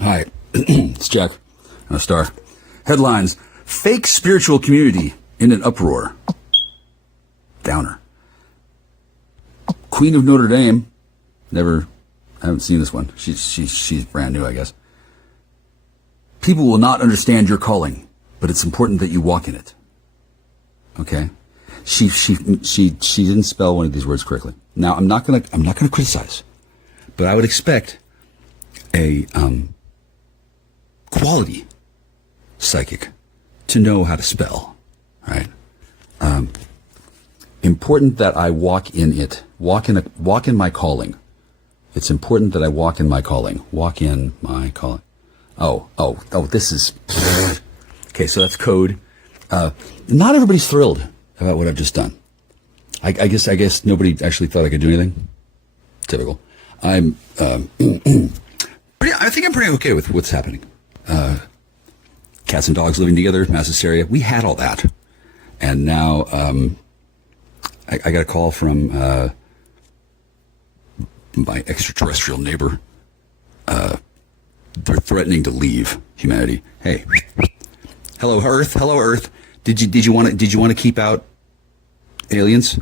Hi, it's Jack. I'm a star. Headlines: Fake spiritual community in an uproar. Downer. Queen of Notre Dame. I haven't seen this one. She's brand new, I guess. People will not understand your calling, but it's important that you walk in it. Okay? She didn't spell one of these words correctly. Now, I'm not gonna criticize, but I would expect a quality psychic to know how to spell, right? Important that I walk in it. Walk in my calling. It's important that I walk in my calling. Walk in my calling. Oh, this is... Okay, so that's code. Not everybody's thrilled about what I've just done. I guess nobody actually thought I could do anything. Typical. I think I'm pretty okay with what's happening. Cats and dogs living together, mass hysteria. We had all that. And now I got a call from my extraterrestrial neighbor. They're threatening to leave humanity. Hey, hello Earth. Did you want to keep out aliens?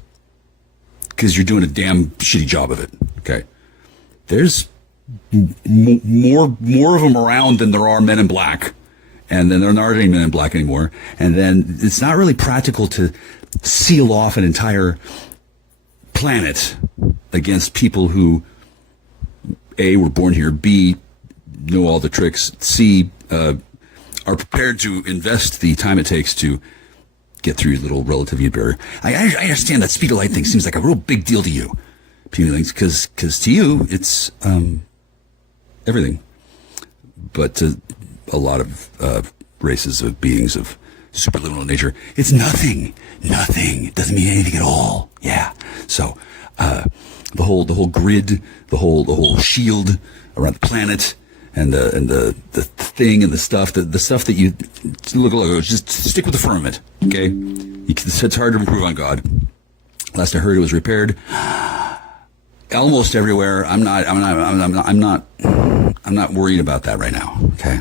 Because you're doing a damn shitty job of it. Okay, there's more of them around than there are Men in Black, and then there aren't any Men in Black anymore. And then it's not really practical to seal off an entire planet against people who A, were born here, B, know all the tricks, C, are prepared to invest the time it takes to get through your little relativity barrier. I understand that speed of light thing seems like a real big deal to you, because to you it's everything, but to a lot of races of beings of superliminal nature, it's nothing. It doesn't mean anything at all. Yeah. So the whole grid, the whole shield around the planet, and the thing and the stuff that you look, just stick with the firmament. Okay, it's hard to improve on God. Last I heard, it was repaired almost everywhere. I'm not worried about that right now. Okay,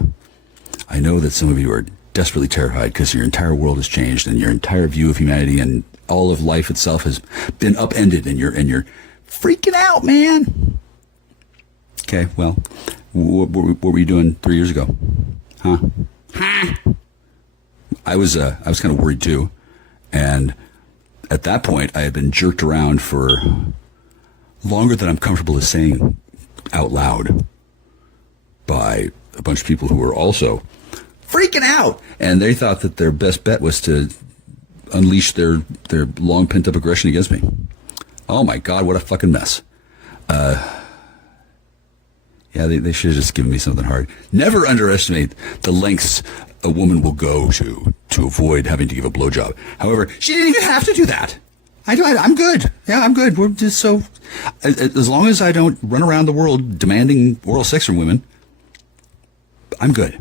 I know that some of you are desperately terrified because your entire world has changed and your entire view of humanity and all of life itself has been upended, and you're freaking out, man. Okay, well, what were you doing 3 years ago? Huh? I was kind of worried too, and at that point, I had been jerked around for longer than I'm comfortable with saying out loud by a bunch of people who were also freaking out, and they thought that their best bet was to unleash their long pent up aggression against me. Oh my God, what a fucking mess. Yeah, they should have just given me something hard. Never underestimate the lengths a woman will go to avoid having to give a blowjob. However, she didn't even have to do that. I'm good. Yeah, I'm good. We're just so... As long as I don't run around the world demanding oral sex from women, I'm good.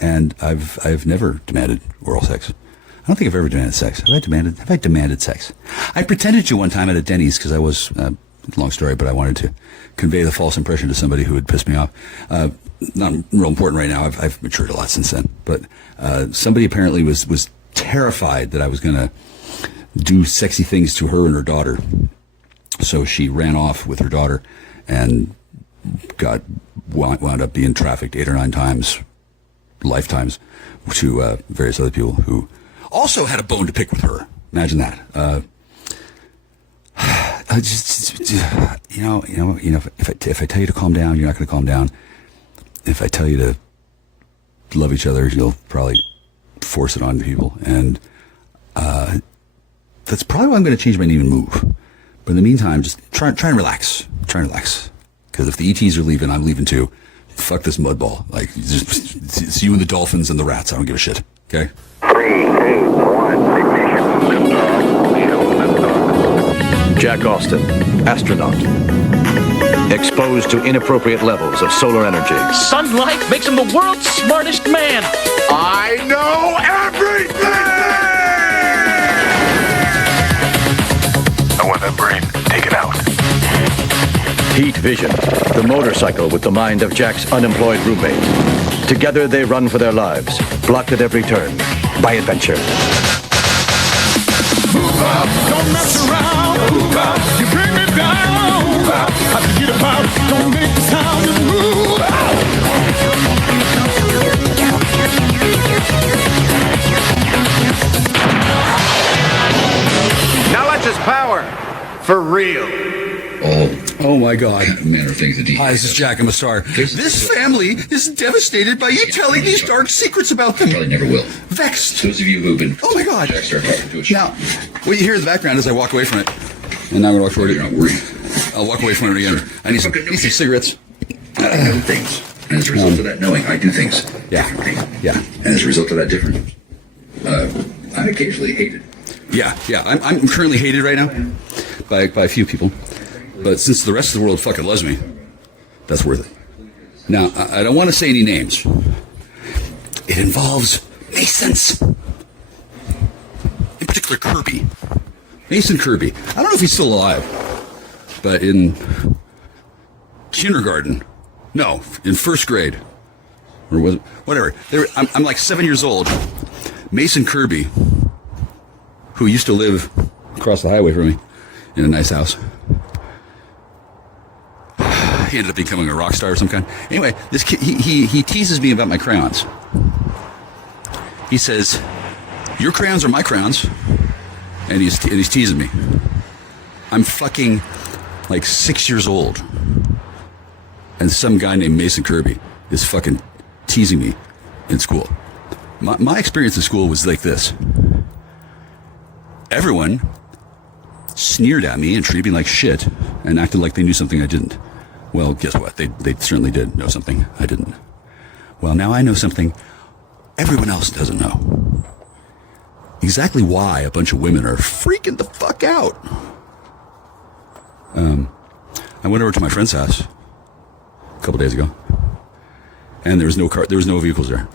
And I've never demanded oral sex. I don't think I've ever demanded sex. Have I demanded sex? I pretended to one time at a Denny's because I was... long story, but I wanted to convey the false impression to somebody who had pissed me off. Not real important right now. I've matured a lot since then. But somebody apparently was terrified that I was going to do sexy things to her and her daughter. So she ran off with her daughter and wound up being trafficked 8 or 9 times, lifetimes, to various other people who also had a bone to pick with her. Imagine that. If I tell you to calm down, you're not going to calm down. If I tell you to love each other, you'll probably force it on people. And that's probably why I'm going to change my name and move. But in the meantime, just try and relax. Try and relax. Because if the ETs are leaving, I'm leaving too. Fuck this mudball. Like, it's you and the dolphins and the rats. I don't give a shit. Okay? 3, 2, 1, ignition. Jack Austin, astronaut. Exposed to inappropriate levels of solar energy. Sunlight makes him the world's smartest man. I know everything! I want that brain. Take it out. Heat Vision, the motorcycle with the mind of Jack's unemployed roommate. Together they run for their lives, blocked at every turn by adventure. Move out, don't mess around. Move out, you bring me down. Move out, I forget about, don't make the sound. Just move out. Now that's his power, for real. Oh my God. Manner of things that he Hi, this is Jack. I'm a star. This family is devastated by you telling these dark secrets about them. probably never will. Vexed. Those of you who've been Oh my God. Jack started talking to us. Now, what you hear in the background is I walk away from it. And now I'm going to walk toward You're it. not worried. I'll walk away from it again. I need some cigarettes. I know things. And as a result of that knowing, I do things Yeah. differently. Yeah. And as a result of that difference, I'm occasionally hated. Yeah. I'm currently hated right now by a few people. But since the rest of the world fucking loves me, that's worth it. Now, I don't want to say any names. It involves Masons. In particular, Kirby. Mason Kirby. I don't know if he's still alive, but in kindergarten, no, in first grade, or was it, whatever. I'm like 7 years old. Mason Kirby, who used to live across the highway from me in a nice house. He ended up becoming a rock star of some kind. Anyway, this kid, he teases me about my crayons. He says, "Your crayons are my crayons," and he's teasing me. I'm fucking like 6 years old, and some guy named Mason Kirby is fucking teasing me in school. My experience in school was like this. Everyone sneered at me and treated me like shit and acted like they knew something I didn't. Well, guess what? They certainly did know something I didn't. Well, now I know something everyone else doesn't know. Exactly why a bunch of women are freaking the fuck out. I went over to my friend's house a couple days ago, and there was no car, there was no vehicles there.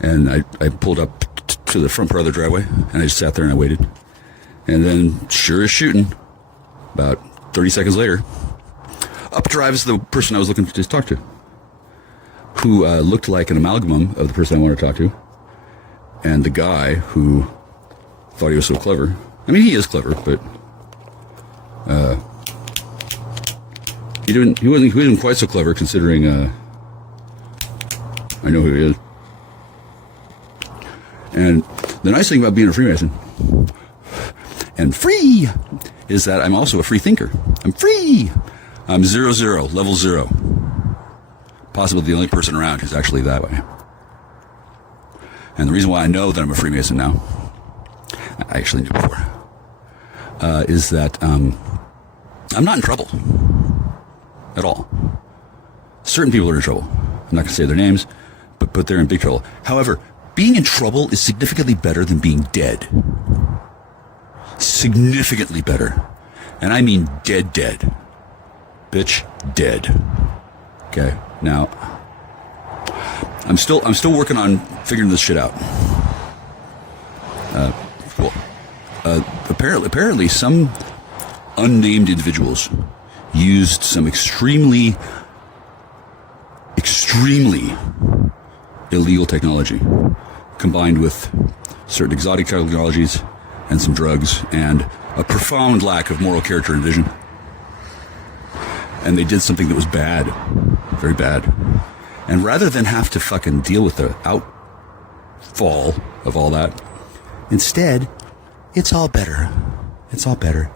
And I pulled up to the front part of the driveway, and I just sat there and I waited. And then, sure as shooting, about 30 seconds later, up drives the person I was looking to talk to, who looked like an amalgam of the person I wanted to talk to, and the guy who thought he was so clever. I mean, he is clever, but he wasn't quite so clever considering I know who he is. And the nice thing about being a Freemason and free is that I'm also a free thinker. I'm free. I'm 0, level 0. Possibly the only person around who's actually that way. And the reason why I know that I'm a Freemason now, I actually knew before, is that I'm not in trouble at all. Certain people are in trouble. I'm not going to say their names, but they're in big trouble. However, being in trouble is significantly better than being dead. Significantly better. And I mean dead. Bitch, dead. Okay, now, I'm still working on figuring this shit out. Cool. Apparently some unnamed individuals used some extremely illegal technology combined with certain exotic technologies and some drugs and a profound lack of moral character and vision. And they did something that was bad, very bad. And rather than have to fucking deal with the outfall of all that, instead, it's all better. It's all better.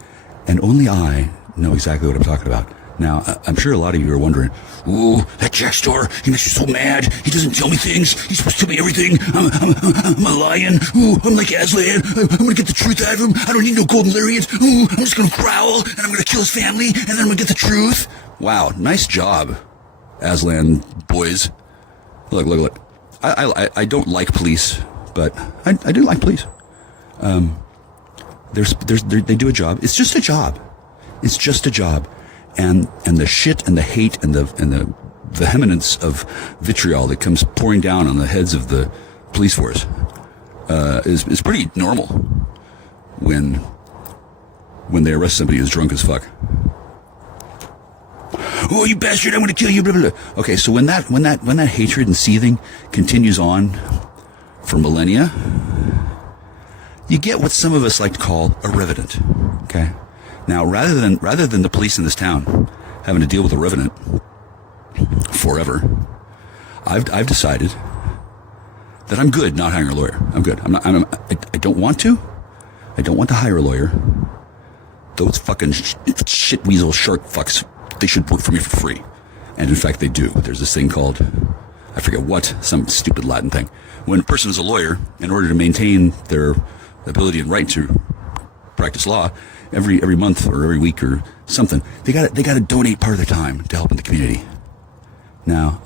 And only I know exactly what I'm talking about. Now, I'm sure a lot of you are wondering, ooh, that Jack Star, he makes me so mad. He doesn't tell me things. He's supposed to tell me everything. I'm a lion. Ooh, I'm like Aslan. I'm going to get the truth out of him. I don't need no golden lariat. Ooh, I'm just going to growl, and I'm going to kill his family, and then I'm going to get the truth. Wow, nice job, Aslan boys. Look. I don't like police, but I do like police. They do a job. It's just a job. It's just a job. And the shit and the hate and the vehemence of vitriol that comes pouring down on the heads of the police force is pretty normal when they arrest somebody who's drunk as fuck. Oh, you bastard! I'm going to kill you. Blah, blah, blah. Okay, so when that hatred and seething continues on for millennia, you get what some of us like to call a revenant. Okay, now rather than the police in this town having to deal with a revenant forever, I've decided that I'm good not hiring a lawyer. I'm good. I don't want to. I don't want to hire a lawyer. Those fucking shit weasel shark fucks, they should work for me for free. And in fact, they do. There's this thing called, I forget what, some stupid Latin thing. When a person is a lawyer, in order to maintain their ability and right to practice law, every month or every week or something, they got to donate part of their time to help in the community. Now,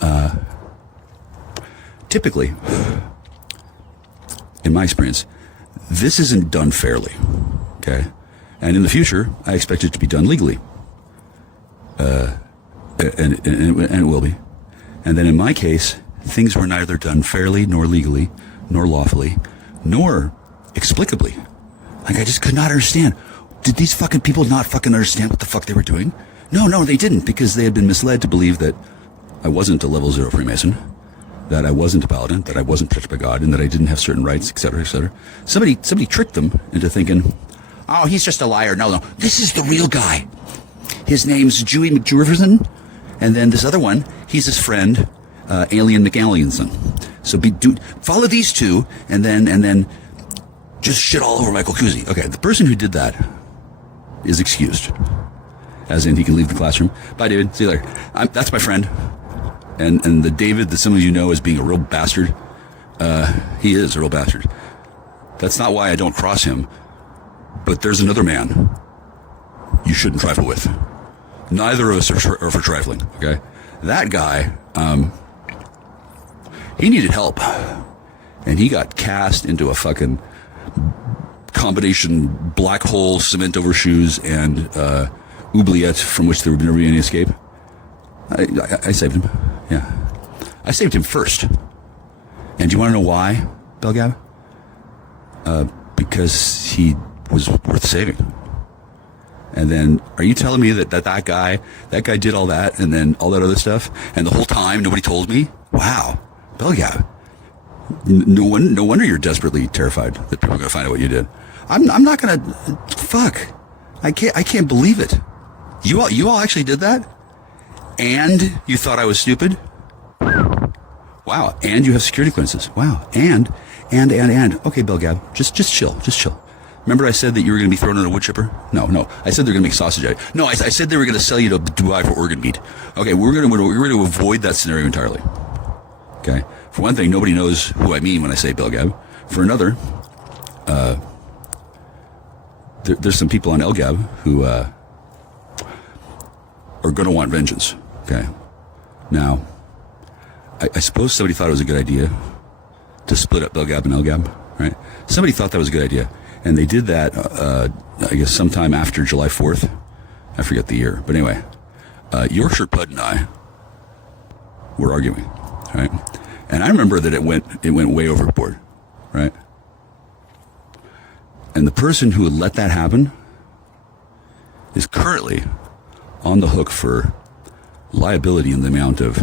typically, in my experience, this isn't done fairly. Okay. And in the future, I expect it to be done legally. And it will be. And then in my case, things were neither done fairly, nor legally, nor lawfully, nor explicably. Like, I just could not understand. Did these fucking people not fucking understand what the fuck they were doing? No, they didn't, because they had been misled to believe that I wasn't a level 0 Freemason, that I wasn't a paladin, that I wasn't protected by God, and that I didn't have certain rights, etc., etc. Somebody tricked them into thinking, oh, he's just a liar. No, this is the real guy. His name's Dewey McJeverson, and then this other one, he's his friend, Alien McAllianson. So follow these two, and then just shit all over Michael Coosy. Okay, the person who did that is excused, as in he can leave the classroom. Bye, David. See you later. That's my friend, and the David that some of you know as being a real bastard. He is a real bastard. That's not why I don't cross him. But there's another man you shouldn't trifle with. Neither of us are for trifling, okay? That guy, he needed help. And he got cast into a fucking combination black hole, cement over shoes, and oubliette from which there would never be any escape. I saved him. Yeah. I saved him first. And do you want to know why, Belgab? Because he was worth saving. And then, are you telling me that guy did all that, and then all that other stuff, and the whole time nobody told me? Wow, Belgab. No wonder you're desperately terrified that people are going to find out what you did. I'm not going to. Fuck. I can't believe it. You all actually did that, and you thought I was stupid. Wow. And you have security clearances. Wow. And. Okay, Belgab, just chill. Remember I said that you were going to be thrown in a wood chipper? No. I said they were going to make sausage out of you. No, I said they were going to sell you to Dubai for organ meat. Okay, we're going to avoid that scenario entirely. Okay? For one thing, nobody knows who I mean when I say Belgab. For another, there's some people on Elgab who are going to want vengeance. Okay? Now, I suppose somebody thought it was a good idea to split up Belgab and Elgab, right? Somebody thought that was a good idea. And they did that, I guess, sometime after July 4th. I forget the year. But anyway, Yorkshire Pud and I were arguing, right? And I remember that it went way overboard, right? And the person who let that happen is currently on the hook for liability in the amount of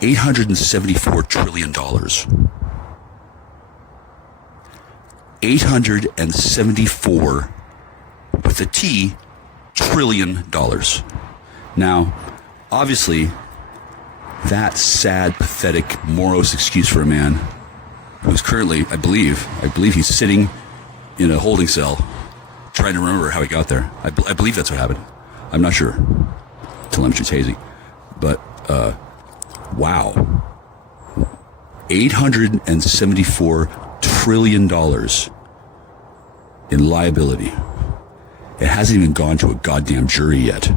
$874 trillion. $874 with a T trillion dollars. Now, obviously, that sad, pathetic, morose excuse for a man who's currently, I believe he's sitting in a holding cell trying to remember how he got there. I believe that's what happened. I'm not sure. Telemetry's hazy. But, wow. $874 trillion in liability. It hasn't even gone to a goddamn jury yet.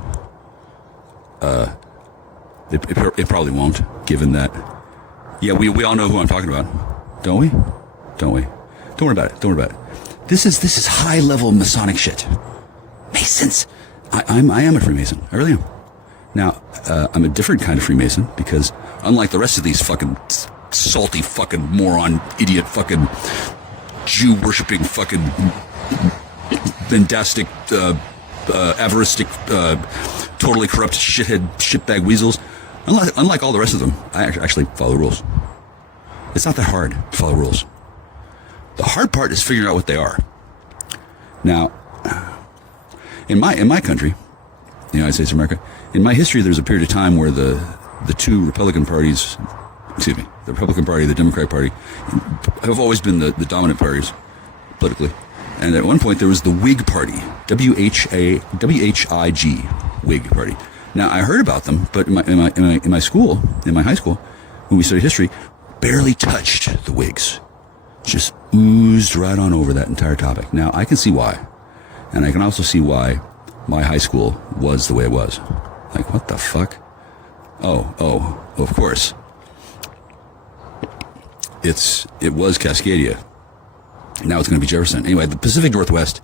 It probably won't, given that. Yeah, we all know who I'm talking about, don't we? Don't worry about it. This is high level Masonic shit. Masons. I am a Freemason. I really am. Now, I'm a different kind of Freemason because unlike the rest of these fucking salty fucking moron, idiot fucking Jew worshipping fucking vendastic avaristic, totally corrupt shithead shitbag weasels. Unlike all the rest of them, I actually follow rules. It's not that hard to follow rules. The hard part is figuring out what they are. Now, in my country, the United States of America, in my history, there's a period of time where the two Republican parties, the Republican Party, the Democratic Party, have always been the dominant parties politically. And at one point, there was the Whig Party, WHIG, Whig Party. Now, I heard about them, but in my school, in my high school, when we studied history, barely touched the Whigs. Just oozed right on over that entire topic. Now, I can see why. And I can also see why my high school was the way it was. Like, what the fuck? Oh, of course. It was Cascadia. Now it's going to be Jefferson. Anyway, the Pacific Northwest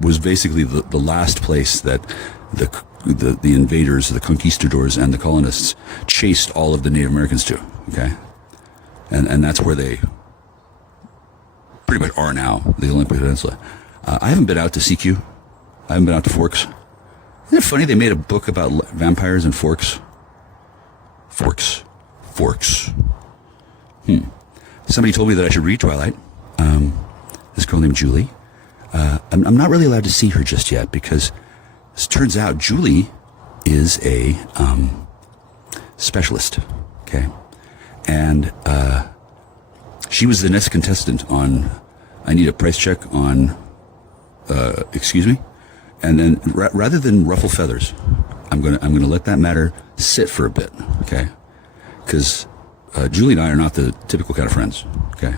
was basically the last place that the invaders, the conquistadors, and the colonists chased all of the Native Americans to. Okay, and that's where they pretty much are now, the Olympic Peninsula. I haven't been out to CQ. I haven't been out to Forks. Isn't it funny they made a book about vampires and Forks? Forks. Somebody told me that I should read Twilight. This girl named Julie. I'm not really allowed to see her just yet because it turns out Julie is a specialist. Okay, and she was the next contestant on I Need a Price Check on Excuse Me, and then rather than ruffle feathers, I'm gonna let that matter sit for a bit. Okay, because Julie and I are not the typical kind of friends. Okay,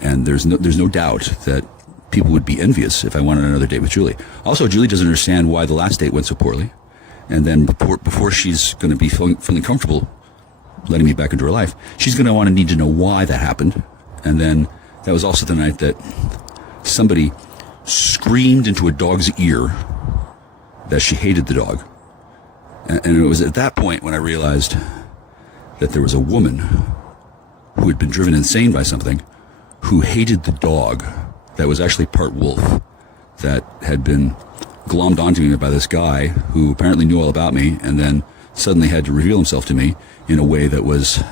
and there's no doubt that people would be envious if I wanted another date with Julie. Also, Julie doesn't understand why the last date went so poorly, and then before she's going to be feeling comfortable letting me back into her life, she's going to need to know why that happened. And then that was also the night that somebody screamed into a dog's ear that she hated the dog, and it was at that point when I realized that there was a woman who had been driven insane by something, who hated the dog that was actually part wolf, that had been glommed onto me by this guy who apparently knew all about me and then suddenly had to reveal himself to me in a way that was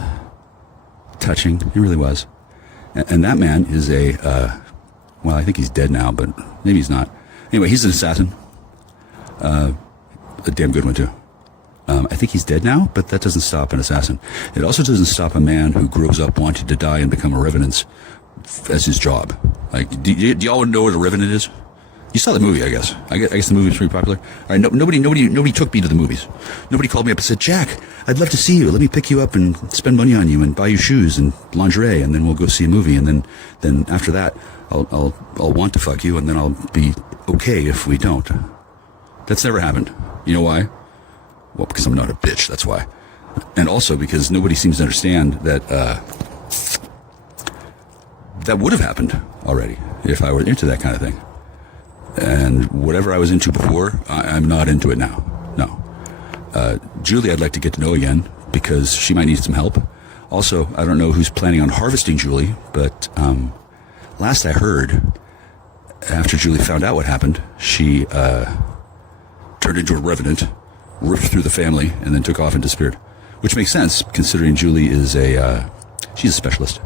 touching. He really was. And that man is well, I think he's dead now, but maybe he's not. Anyway, he's an assassin. A damn good one, too. I think he's dead now, but that doesn't stop an assassin. It also doesn't stop a man who grows up wanting to die and become a revenant as his job. Like, do y'all know what a revenant is? You saw the movie, I guess. I guess the movie was pretty popular. All right, nobody took me to the movies. Nobody called me up and said, "Jack, I'd love to see you. Let me pick you up and spend money on you and buy you shoes and lingerie, and then we'll go see a movie. And then after that, I'll want to fuck you, and then I'll be okay if we don't." That's never happened. You know why? Well, because I'm not a bitch. That's why. And also because nobody seems to understand that that would have happened already if I were into that kind of thing. And whatever I was into before, I'm not into it now. No. Julie, I'd like to get to know again because she might need some help. Also, I don't know who's planning on harvesting Julie, but last I heard, after Julie found out what happened, she turned into a revenant, ripped through the family, and then took off and disappeared. Which makes sense, considering Julie is she's a specialist.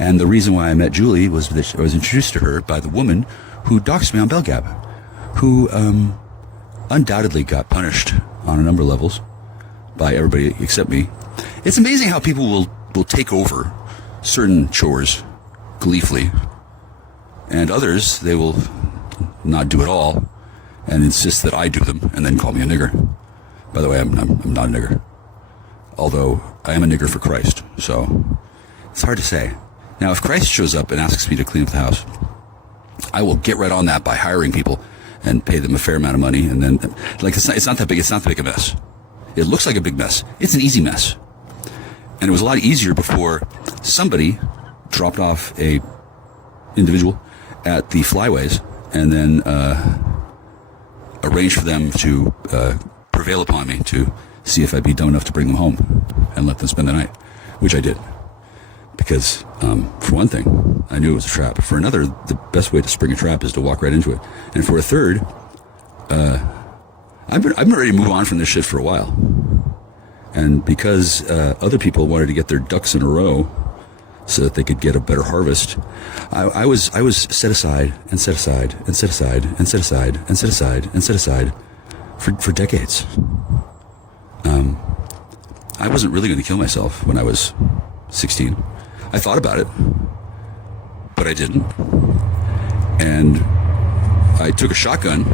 And the reason why I met Julie was that I was introduced to her by the woman who doxed me on BellGab, who undoubtedly got punished on a number of levels by everybody except me. It's amazing how people will take over certain chores gleefully, and others they will not do at all and insist that I do them and then call me a nigger. By the way, I'm not a nigger, although I am a nigger for Christ, so it's hard to say. Now, if Christ shows up and asks me to clean up the house, I will get right on that by hiring people and pay them a fair amount of money. And then, like, it's not that big. It's not that big a mess. It looks like a big mess. It's an easy mess. And it was a lot easier before somebody dropped off a individual at the flyways and then arranged for them to prevail upon me to see if I'd be dumb enough to bring them home and let them spend the night, which I did. Because, for one thing, I knew it was a trap. For another, the best way to spring a trap is to walk right into it. And for a third, I've been ready to move on from this shit for a while. And because other people wanted to get their ducks in a row so that they could get a better harvest, I was set aside and set aside and set aside and set aside and set aside and set aside for decades. I wasn't really going to kill myself when I was 16. I thought about it, but I didn't. And I took a shotgun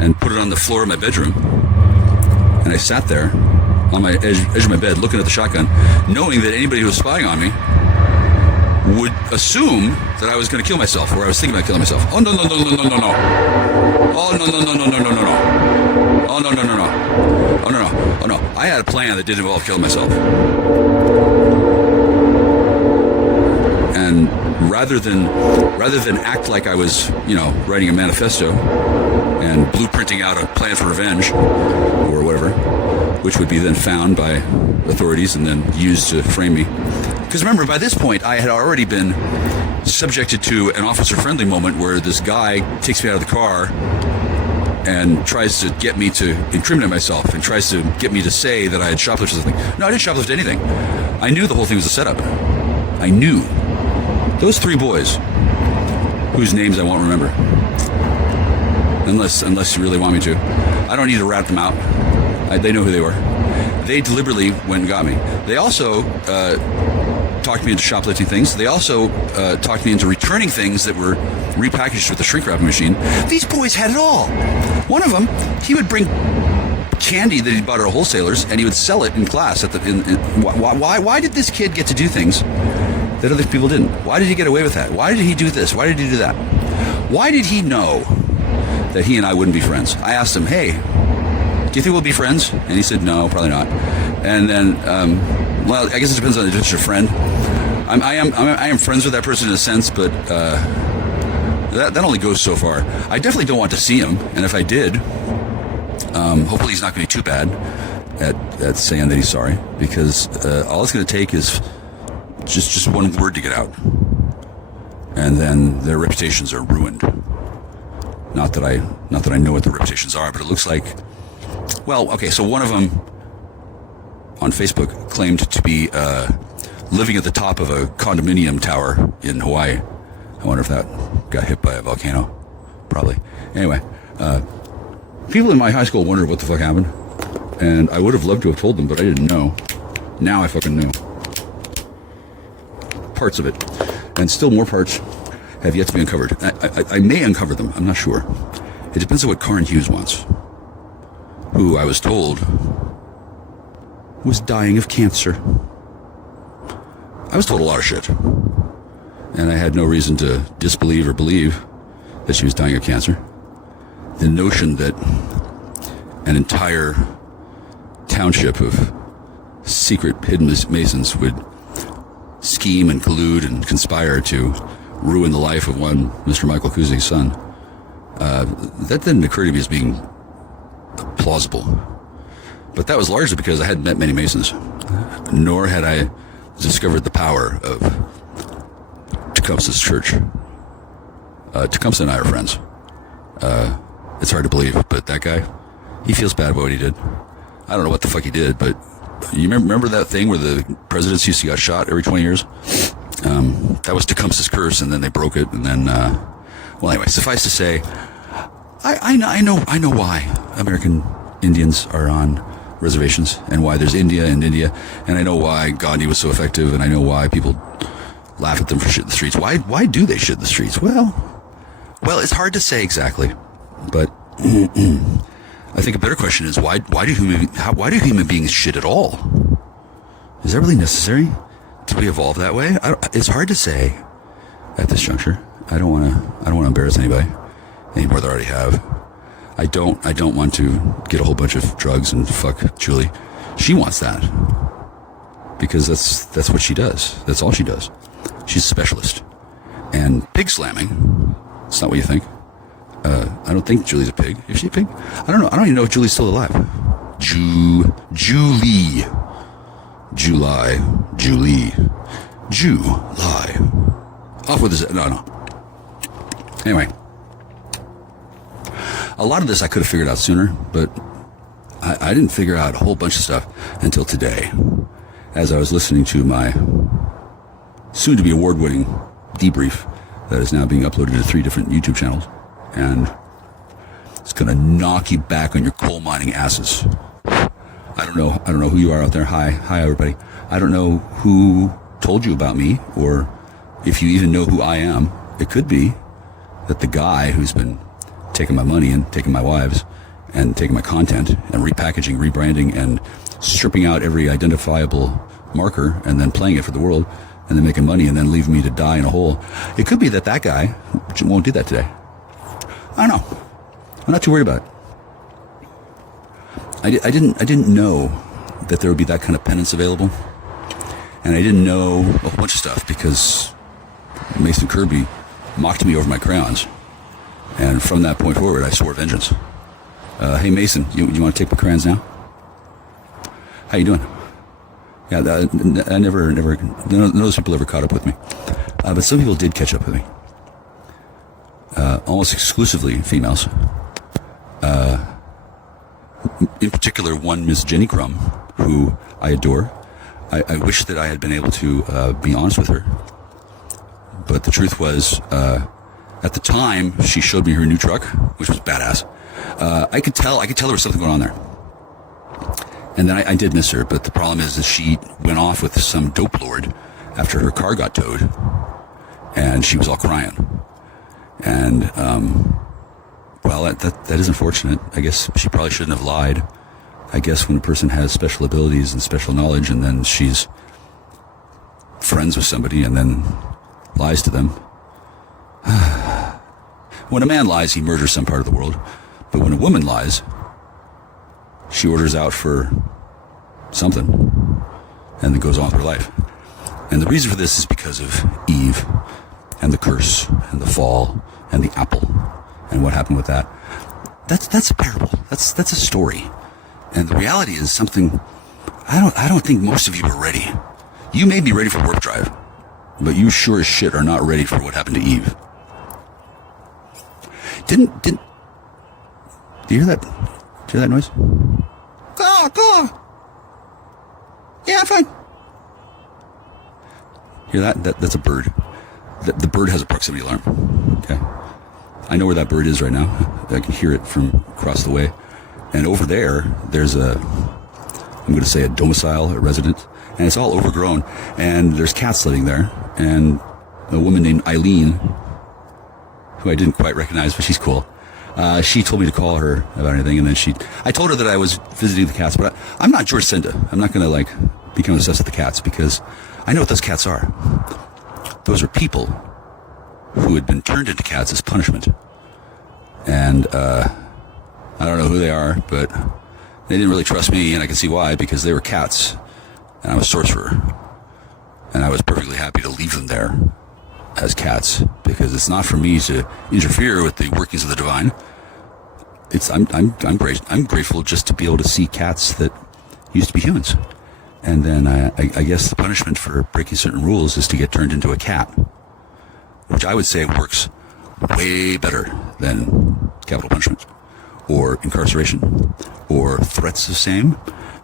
and put it on the floor of my bedroom. And I sat there on my edge of my bed looking at the shotgun, knowing that anybody who was spying on me would assume that I was going to kill myself, or I was thinking about killing myself. Oh, no, no, no, no, no, no, no. Oh, no, no, no, no, no, no, no, no. Oh, no, no, no, no. Oh, no, no. Oh, no. I had a plan that didn't involve killing myself. And rather than act like I was, writing a manifesto and blueprinting out a plan for revenge or whatever, which would be then found by authorities and then used to frame me. Because remember, by this point, I had already been subjected to an officer-friendly moment where this guy takes me out of the car and tries to get me to incriminate myself and tries to get me to say that I had shoplifted something. No, I didn't shoplift anything. I knew the whole thing was a setup. I knew. Those three boys, whose names I won't remember, unless you really want me to. I don't need to rat them out. They know who they were. They deliberately went and got me. They also talked me into shoplifting things. They also talked me into returning things that were repackaged with a shrink wrapping machine. These boys had it all. One of them, he would bring candy that he bought at a wholesaler's and he would sell it in class. Why did this kid get to do things that other people didn't? Why did he get away with that? Why did he do this? Why did he do that? Why did he know that he and I wouldn't be friends? I asked him, hey, do you think we'll be friends? And he said, no, probably not. And then, well, I guess it depends on the definition of friend. I am friends with that person in a sense, but that only goes so far. I definitely don't want to see him, and if I did, hopefully he's not going to be too bad at saying that he's sorry, because all it's going to take is just one word to get out, and then their reputations are ruined. Not that I know what their reputations are, but it looks like. Well, okay, so one of them on Facebook claimed to be living at the top of a condominium tower in Hawaii. I wonder if that got hit by a volcano. Probably. Anyway, people in my high school wondered what the fuck happened, and I would have loved to have told them, but I didn't know. Now I fucking knew. Parts of it. And still more parts have yet to be uncovered. I may uncover them. I'm not sure. It depends on what Karen Hughes wants, who I was told was dying of cancer. I was told a lot of shit, and I had no reason to disbelieve or believe that she was dying of cancer. The notion that an entire township of secret hidden Masons would scheme and collude and conspire to ruin the life of one Mr. Michael COOK⁷S son, that didn't occur to me as being plausible. But that was largely because I hadn't met many Masons, nor had I discovered the power of Tecumseh's church. Tecumseh and I are friends. It's hard to believe, but that guy, he feels bad about what he did. I don't know what the fuck he did, but you remember that thing where the presidents used to get shot every 20 years? That was Tecumseh's curse, and then they broke it, and then, well, anyway, suffice to say, I know why American Indians are on reservations, and why there's India in India, and I know why Gandhi was so effective, and I know why people laugh at them for shit in the streets. Why do they shit in the streets? Well, it's hard to say exactly, but I think a better question is why do human beings shit at all? Is that really necessary? Did we evolve that way? It's hard to say at this juncture. I don't want to embarrass anybody any more than I already have. I don't want to get a whole bunch of drugs and fuck Julie. She wants that because that's what she does. That's all she does. She's a specialist. And pig slamming, it's not what you think. I don't think Julie's a pig. Is she a pig? I don't know. I don't even know if Julie's still alive. Julie. Jew lie. Off with his... No. Anyway. A lot of this I could have figured out sooner, but I didn't figure out a whole bunch of stuff until today, as I was listening to my soon-to-be award-winning debrief that is now being uploaded to 3 different YouTube channels, and it's going to knock you back on your coal mining asses. I don't know who you are out there. Hi everybody. I don't know who told you about me, or if you even know who I am. It could be that the guy who's been taking my money and taking my wives and taking my content and repackaging, rebranding, and stripping out every identifiable marker and then playing it for the world and then making money and then leaving me to die in a hole. It could be that guy won't do that today. I don't know. I'm not too worried about it. I didn't know that there would be that kind of penance available, and I didn't know a whole bunch of stuff because Mason Kirby mocked me over my crayons, and from that point forward, I swore vengeance. Hey Mason, you want to take my crayons now? How you doing? Yeah, I never, none of those people ever caught up with me, but some people did catch up with me. Almost exclusively females. In particular, one Miss Jenny Crumb, who I adore. I wish that I had been able to be honest with her, but the truth was, at the time she showed me her new truck, which was badass. I could tell there was something going on there, and then I did miss her. But the problem is that she went off with some dope lord after her car got towed, and she was all crying, and well, that is unfortunate. I guess she probably shouldn't have lied. I guess when a person has special abilities and special knowledge, and then she's friends with somebody and then lies to them. When a man lies, he murders some part of the world. But when a woman lies, she orders out for something and then goes on with her life. And the reason for this is because of Eve and the curse and the fall and the apple and what happened with that. That's a parable. That's a story. And the reality is something I don't think most of you are ready. You may be ready for warp drive, but you sure as shit are not ready for what happened to Eve. Do you hear that? Do you hear that noise? Go. Yeah, I'm fine. Hear that? That's a bird. The bird has a proximity alarm. Okay. I know where that bird is right now. I can hear it from across the way. And over there, there's I'm going to say a domicile, a residence, and it's all overgrown. And there's cats living there. And a woman named Eileen, who I didn't quite recognize, but she's cool. She told me to call her about anything, and then I told her that I was visiting the cats, but I'm not George Senda. I'm not going to become obsessed with the cats, because I know what those cats are. Those are people who had been turned into cats as punishment. And I don't know who they are, but they didn't really trust me, and I can see why, because they were cats, and I'm a sorcerer. And I was perfectly happy to leave them there as cats, because it's not for me to interfere with the workings of the divine. I'm grateful just to be able to see cats that used to be humans. And then I guess the punishment for breaking certain rules is to get turned into a cat, which I would say works way better than capital punishment or incarceration or threats of same.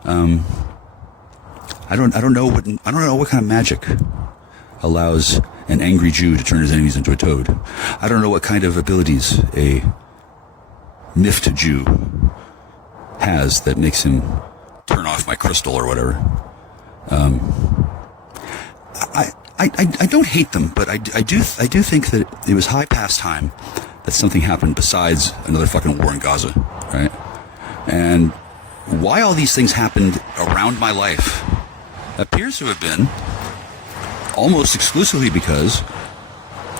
I don't know what kind of magic allows an angry Jew to turn his enemies into a toad. I don't know what kind of abilities a miffed Jew has that makes him turn off my crystal or whatever. I don't hate them, but I do think that it was high past time that something happened besides another fucking war in Gaza, right? And why all these things happened around my life appears to have been almost exclusively because,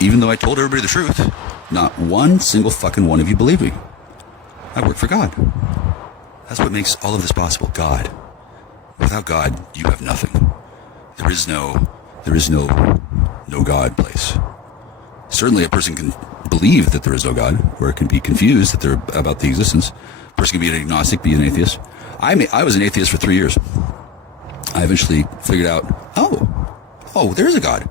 even though I told everybody the truth, not one single fucking one of you believed me. I work for God. That's what makes all of this possible. God. Without God, you have nothing. There is no God place. Certainly a person can believe that there is no God, or can be confused that they're about the existence. A person can be an agnostic, be an atheist. I was an atheist for 3 years. I eventually figured out, oh, there is a God.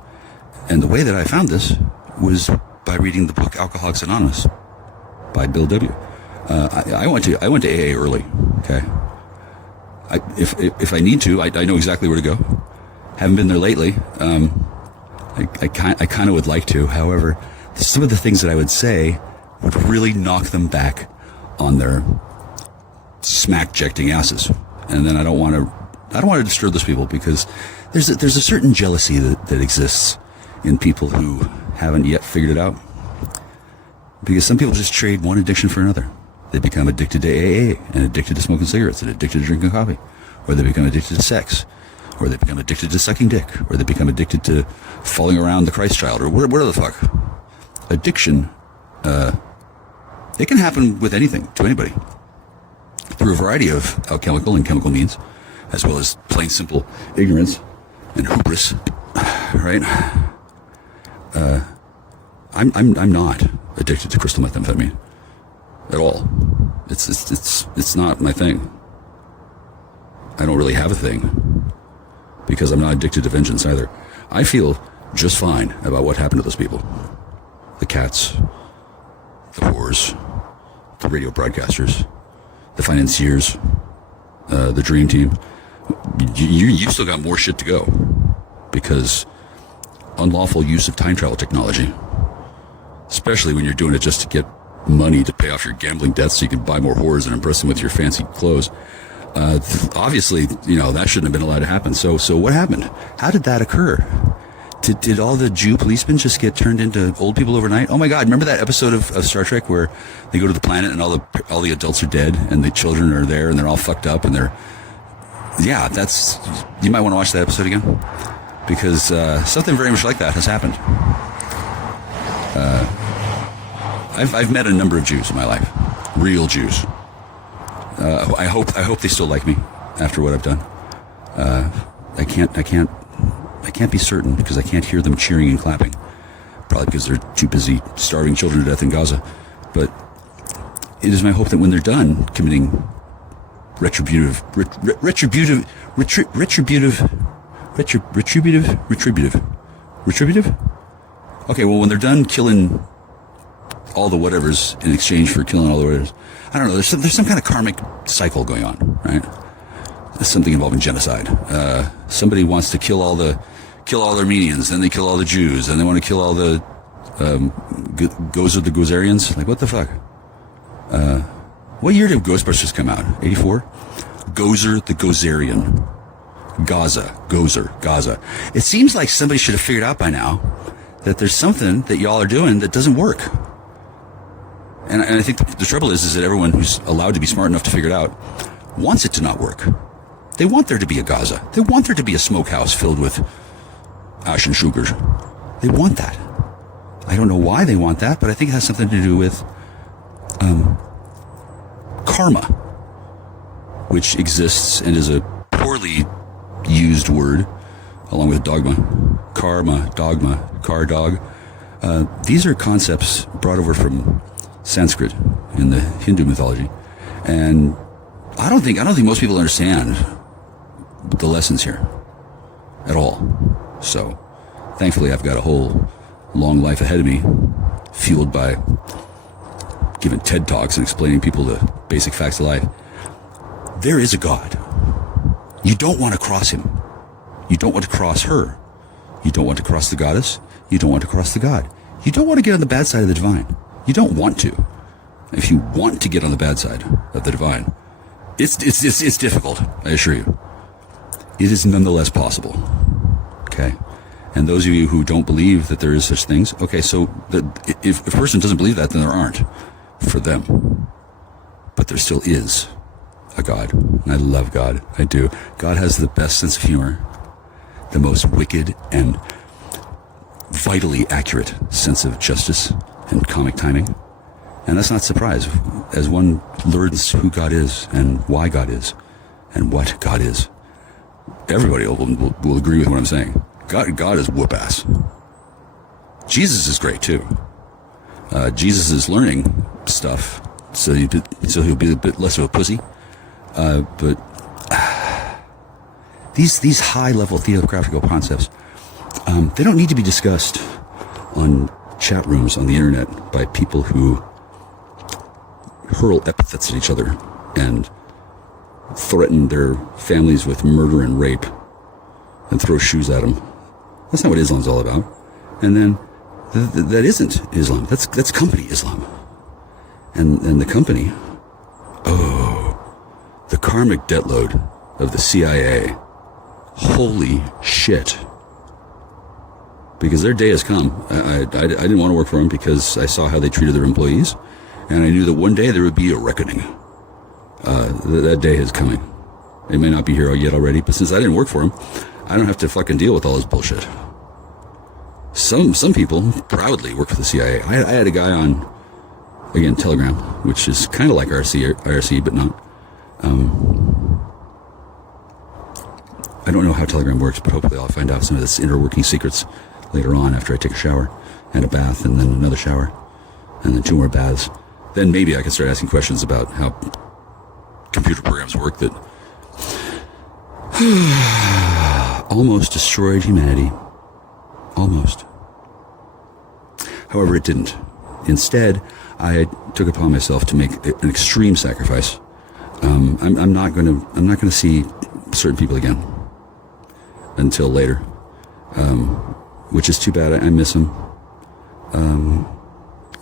And the way that I found this was by reading the book Alcoholics Anonymous by Bill W. I went to AA early. Okay, if I need to, I know exactly where to go. Haven't been there lately. I kind of would like to. However, some of the things that I would say would really knock them back on their smack-jecting asses, and then I don't want to disturb those people, because there's a certain jealousy that exists in people who haven't yet figured it out. Because some people just trade one addiction for another. They become addicted to AA and addicted to smoking cigarettes and addicted to drinking coffee, or they become addicted to sex, or they become addicted to sucking dick, or they become addicted to falling around the Christ child, or whatever the fuck. Addiction, it can happen with anything, to anybody, through a variety of alchemical and chemical means, as well as plain simple ignorance and hubris, right? I'm not addicted to crystal methamphetamine at all. It's not my thing. I don't really have a thing, because I'm not addicted to vengeance either. I feel just fine about what happened to those people. The cats, the whores, the radio broadcasters, the financiers, the dream team. You've still got more shit to go, because unlawful use of time travel technology, especially when you're doing it just to get money to pay off your gambling debts so you can buy more whores and impress them with your fancy clothes. Obviously, that shouldn't have been allowed to happen. So what happened? How did that occur? Did all the Jew policemen just get turned into old people overnight? Oh my God! Remember that episode of Star Trek where they go to the planet and all the adults are dead and the children are there and they're all fucked up and you might want to watch that episode again, because something very much like that has happened. I've met a number of Jews in my life, real Jews. I hope they still like me after what I've done. I can't be certain, because I can't hear them cheering and clapping. Probably because they're too busy starving children to death in Gaza. But it is my hope that when they're done committing retributive. Okay, well, when they're done killing all the whatevers in exchange for killing all the whatevers, I don't know. There's some kind of karmic cycle going on, right? There's something involving genocide. Somebody wants to kill all the Armenians, then they kill all the Jews, and they want to kill all the the Gozerians. Like, what the fuck? What year did Ghostbusters come out? 84? Gozer the Gozerian. Gaza. It seems like somebody should have figured out by now that there's something that y'all are doing that doesn't work. And I think the trouble is that everyone who's allowed to be smart enough to figure it out wants it to not work. They want there to be a Gaza. They want there to be a smokehouse filled with ash and sugar. They want that. I don't know why they want that, but I think it has something to do with karma, which exists and is a poorly used word, along with dogma. Karma, dogma, car dog. These are concepts brought over from Sanskrit in the Hindu mythology, and I don't think most people understand the lessons here at all. So, thankfully, I've got a whole long life ahead of me, fueled by giving TED Talks and explaining people the basic facts of life. There is a God. You don't want to cross him. You don't want to cross her. You don't want to cross the goddess. You don't want to cross the God. You don't want to get on the bad side of the divine. You don't want to. If you want to get on the bad side of the divine, it's difficult, I assure you. It is nonetheless possible. Okay? And those of you who don't believe that there is such things, okay, so if a person doesn't believe that, then there aren't for them. But there still is a God. And I love God. I do. God has the best sense of humor, the most wicked and vitally accurate sense of justice and comic timing. And that's not a surprise. As one learns who God is and why God is and what God is, everybody will agree with what I'm saying. God is whoop ass. Jesus is great too. Jesus is learning stuff, so he'll be a bit less of a pussy. But these high level theographical concepts They don't need to be discussed on chat rooms on the internet by people who hurl epithets at each other and threaten their families with murder and rape and throw shoes at them. That's not what Islam's all about. And then that isn't Islam. That's company Islam. And the company, the karmic debt load of the CIA. Holy shit. Because their day has come. I didn't want to work for them because I saw how they treated their employees, and I knew that one day there would be a reckoning. That day is coming. It may not be here yet already, but since I didn't work for them, I don't have to fucking deal with all this bullshit. Some people proudly work for the CIA. I had a guy on, again, Telegram, which is kind of like IRC, but not. I don't know how Telegram works, but hopefully I'll find out some of its inner working secrets later on after I take a shower and a bath and then another shower and then 2 more baths. Then maybe I can start asking questions about how computer programs work that almost destroyed humanity. Almost. However, it didn't. Instead, I took upon myself to make an extreme sacrifice. I'm not going to see certain people again until later, which is too bad. I miss them.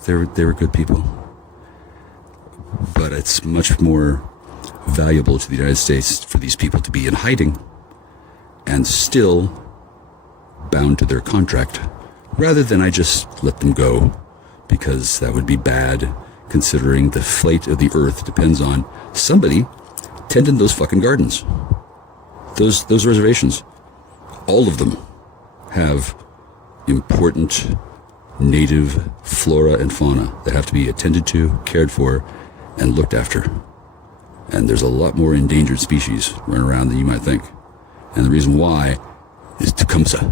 They were good people, but it's much more valuable to the United States for these people to be in hiding and still bound to their contract, rather than I just let them go, because that would be bad, considering the fate of the earth depends on somebody tending those fucking gardens. Those reservations, all of them have important native flora and fauna that have to be attended to, cared for, and looked after. And there's a lot more endangered species running around than you might think. And the reason why is Tecumseh.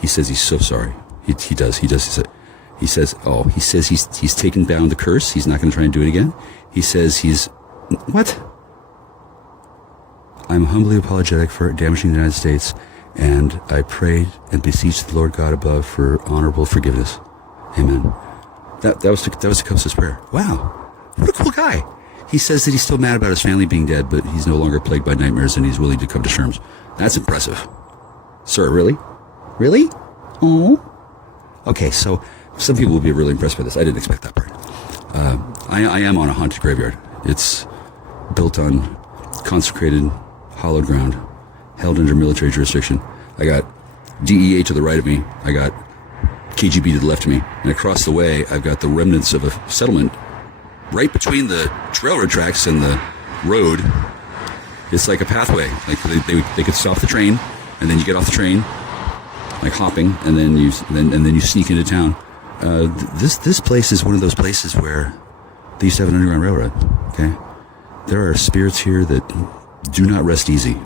He says he's so sorry. He does. He says he's taken down the curse. He's not going to try and do it again. He says what? I'm humbly apologetic for damaging the United States, and I prayed and beseech the Lord God above for honorable forgiveness. Amen. That was Tecumseh's prayer. Wow, what a cool guy. He says that he's still mad about his family being dead, but he's no longer plagued by nightmares, and he's willing to come to terms. That's impressive. Sir, really? Really? Oh. Okay, so some people will be really impressed by this. I didn't expect that part. I am on a haunted graveyard. It's built on consecrated, hallowed ground, held under military jurisdiction. I got DEA to the right of me. I got KGB to the left of me. And across the way, I've got the remnants of a settlement right between the railroad tracks and the road. It's like a pathway. Like they could stop the train, and then you get off the train, like hopping, and then you sneak into town. This place is one of those places where they used to have an underground railroad. Okay, there are spirits here that do not rest easy,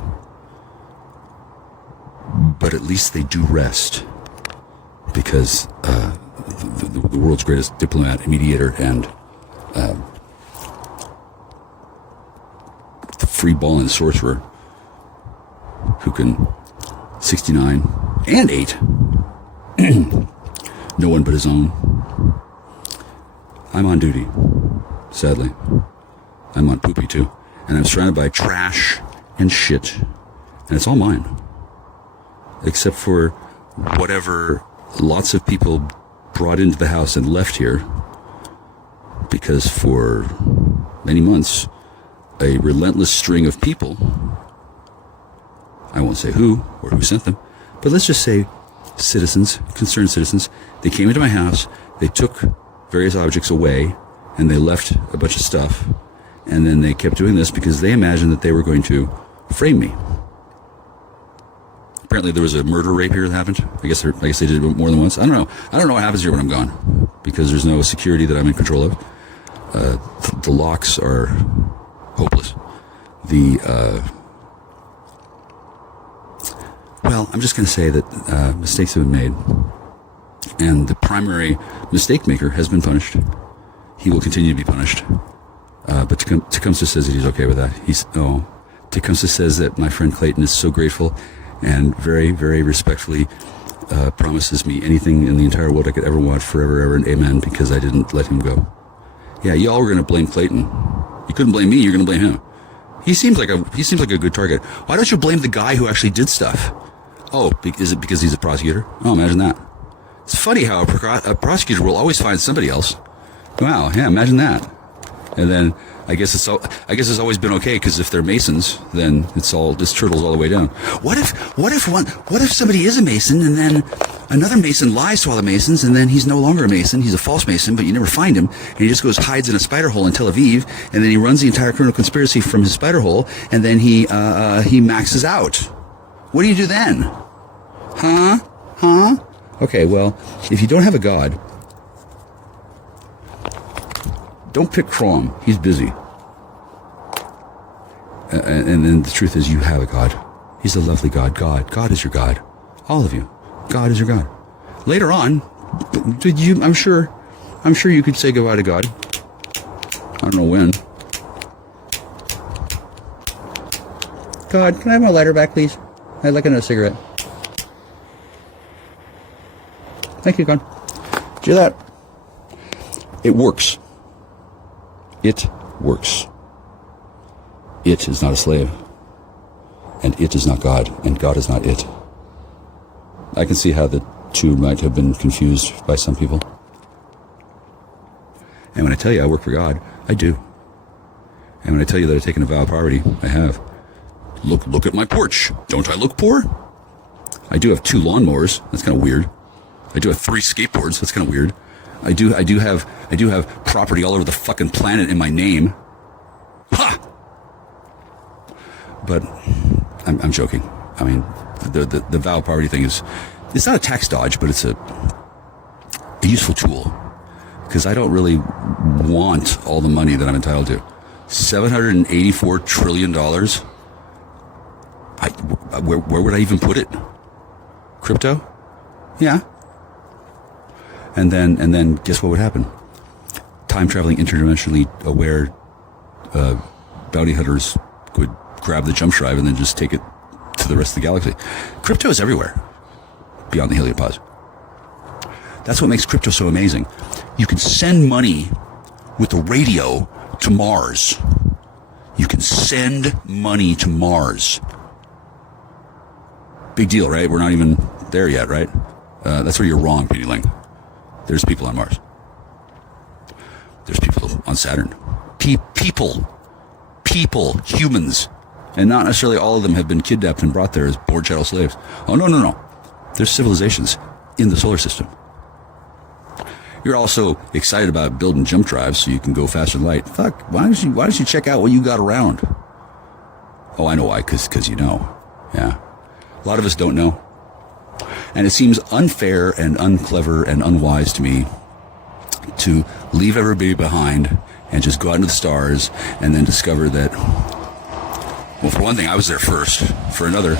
but at least they do rest, because the world's greatest diplomat and mediator and the free balling sorcerer who can 69 and 8 no one but his own. I'm on duty, sadly. I'm on poopy too, and I'm surrounded by trash and shit, and it's all mine, except for whatever lots of people brought into the house and left here, because for many months a relentless string of people, I won't say who or who sent them, but let's just say citizens, concerned citizens, they came into my house, they took various objects away, and they left a bunch of stuff, and then they kept doing this because they imagined that they were going to frame me. Apparently there was a murder rape here that happened. I guess they did it more than once. I don't know what happens here when I'm gone, because there's no security that I'm in control of. The locks are hopeless. Well, I'm just going to say that mistakes have been made, and the primary mistake maker has been punished. He will continue to be punished. But Tecumseh says that he's okay with that. Tecumseh says that my friend Clayton is so grateful and very, very respectfully promises me anything in the entire world I could ever want forever, ever, and amen, because I didn't let him go. Yeah, y'all were going to blame Clayton. You couldn't blame me, you're going to blame him. He seems like a good target. Why don't you blame the guy who actually did stuff? Oh, is it because he's a prosecutor? Oh, imagine that. It's funny how a prosecutor will always find somebody else. Wow, yeah, imagine that. And then I guess it's always been okay, because if they're Masons, then this turtles all the way down. What if somebody is a Mason and then another Mason lies to all the Masons, and then he's no longer a Mason, he's a false Mason, but you never find him, and he just hides in a spider hole in Tel Aviv, and then he runs the entire criminal conspiracy from his spider hole, and then he maxes out. What do you do then? Huh? Okay, well, if you don't have a god, don't pick Crom. He's busy. And then the truth is, you have a God. He's a lovely God. God is your God. All of you. God is your God. Later on, I'm sure you could say goodbye to God. I don't know when. God, can I have my lighter back, please? I'd like another cigarette. Thank you, God. Do you hear that? It works. It works. It is not a slave. And it is not God. And God is not it. I can see how the two might have been confused by some people. And when I tell you I work for God, I do. And when I tell you that I've taken a vow of poverty, I have. Look at my porch. Don't I look poor? I do have 2 lawnmowers. That's kind of weird. I do have 3 skateboards. That's kind of weird. I do have property all over the fucking planet in my name. Ha! But I'm joking. I mean, the vow of poverty thing it's not a tax dodge, but it's a useful tool, because I don't really want all the money that I'm entitled to. $784 trillion. Where would I even put it? Crypto? Yeah. And then guess what would happen? Time-traveling, interdimensionally aware bounty hunters would grab the jump drive and then just take it to the rest of the galaxy. Crypto is everywhere beyond the heliopause. That's what makes crypto so amazing. You can send money with the radio to Mars. You can send money to Mars. Big deal, right? We're not even there yet, right? That's where you're wrong, P. Ling. There's people on Mars. There's people on Saturn. People, humans. And not necessarily all of them have been kidnapped and brought there as born chattel slaves. Oh, no. There's civilizations in the solar system. You're also excited about building jump drives so you can go faster than light. Fuck, why don't you check out what you got around? Oh, I know why, because you know. Yeah. A lot of us don't know. And it seems unfair and unclever and unwise to me to leave everybody behind and just go out into the stars and then discover that, well, for one thing, I was there first. For another,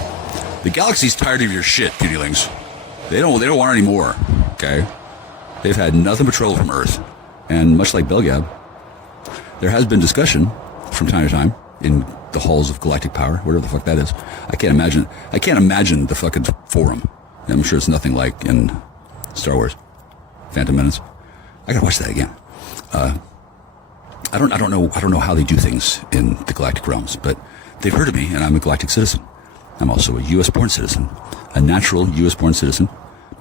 the galaxy's tired of your shit, Putylings. They don't want any more, okay? They've had nothing but trouble from Earth. And much like Belgab, there has been discussion from time to time in the halls of galactic power, whatever the fuck that is. I can't imagine the fucking forum. I'm sure it's nothing like in Star Wars, Phantom Menace. I gotta watch that again. I don't know how they do things in the galactic realms, but they've heard of me, and I'm a galactic citizen. I'm also a U.S.-born citizen, a natural U.S.-born citizen.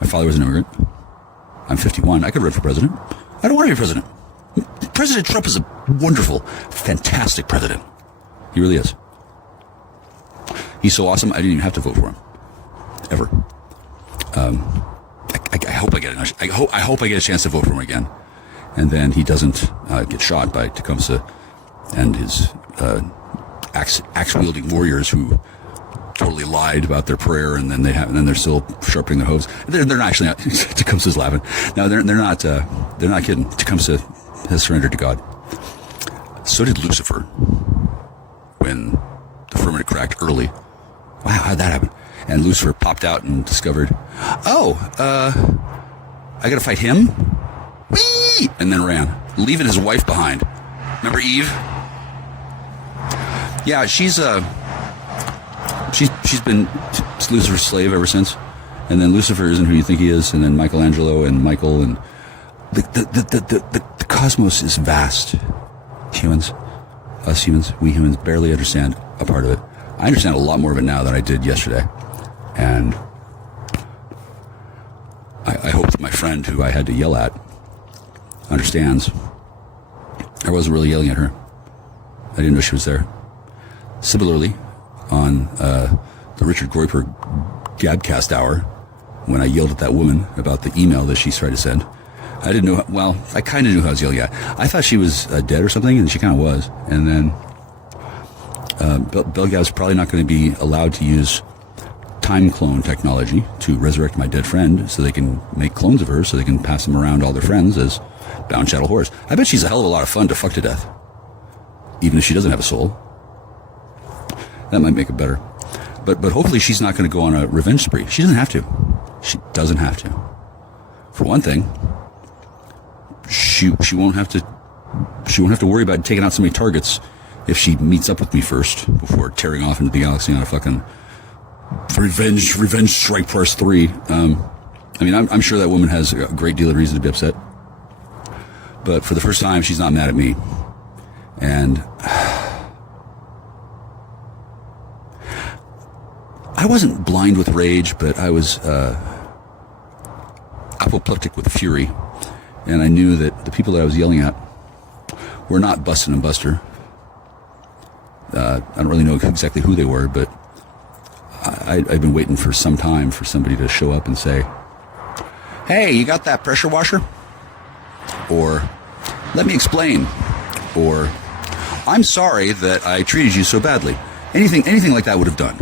My father was an immigrant. I'm 51. I could run for president. I don't want to be president. President Trump is a wonderful, fantastic president. He really is. He's so awesome, I didn't even have to vote for him. Ever. I hope I get a chance to vote for him again. And then he doesn't get shot by Tecumseh and his axe-wielding warriors who totally lied about their prayer, and then they're still sharpening their hooves. They're not actually not. Tecumseh's laughing. No, they're not. They're not kidding. Tecumseh has surrendered to God. So did Lucifer when the firmament cracked early. Wow, how'd that happen? And Lucifer popped out and discovered, I got to fight him. Whee! And then ran, leaving his wife behind. Remember Eve? Yeah, she's been Lucifer's slave ever since, And then Lucifer isn't who you think he is, and then Michelangelo and Michael, and the cosmos is vast. Humans, us humans, we humans barely understand a part of it. I understand a lot more of it now than I did yesterday. And I hope that my friend who I had to yell at understands. I wasn't really yelling at her. I didn't know she was there. Similarly, on the Richard Groyper Gabcast hour, when I yelled at that woman about the email that she tried to send, I didn't know, well, I kind of knew who I was yelling at. I thought she was dead or something, and she kind of was. And then Belgav's probably not going to be allowed to use time clone technology to resurrect my dead friend so they can make clones of her so they can pass them around all their friends as bound chattel whores. I bet she's a hell of a lot of fun to fuck to death, even if she doesn't have a soul. That might make it better. But hopefully she's not going to go on a revenge spree. She doesn't have to. She doesn't have to. For one thing, she won't have to worry about taking out so many targets if she meets up with me first before tearing off into the galaxy on a fucking Revenge Strike Force 3. I'm sure that woman has a great deal of reason to be upset. But for the first time, she's not mad at me. And I wasn't blind with rage, but I was apoplectic with fury. And I knew that the people that I was yelling at were not Bustin' and Buster. I don't really know exactly who they were, but I've been waiting for some time for somebody to show up and say, "Hey, you got that pressure washer?" Or, "Let me explain." Or, "I'm sorry that I treated you so badly." Anything like that would have done.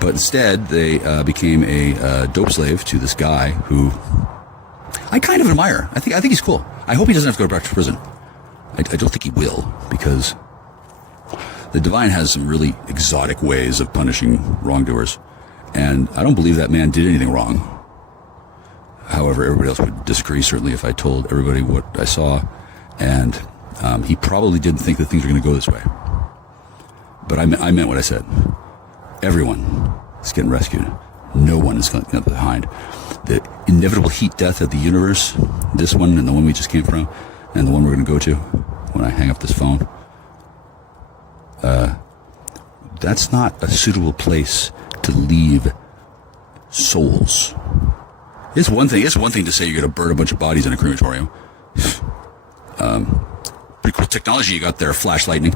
But instead, they became a dope slave to this guy who I kind of admire. I think he's cool. I hope he doesn't have to go back to prison. I don't think he will, because the divine has some really exotic ways of punishing wrongdoers, and I don't believe that man did anything wrong. However, everybody else would disagree, certainly, if I told everybody what I saw, and he probably didn't think that things were going to go this way. But I meant what I said. Everyone is getting rescued. No one is left behind. The inevitable heat death of the universe, this one and the one we just came from, and the one we're going to go to when I hang up this phone, that's not a suitable place to leave souls. It's one thing to say you're going to burn a bunch of bodies in a crematorium. Pretty cool technology you got there, flash lightning,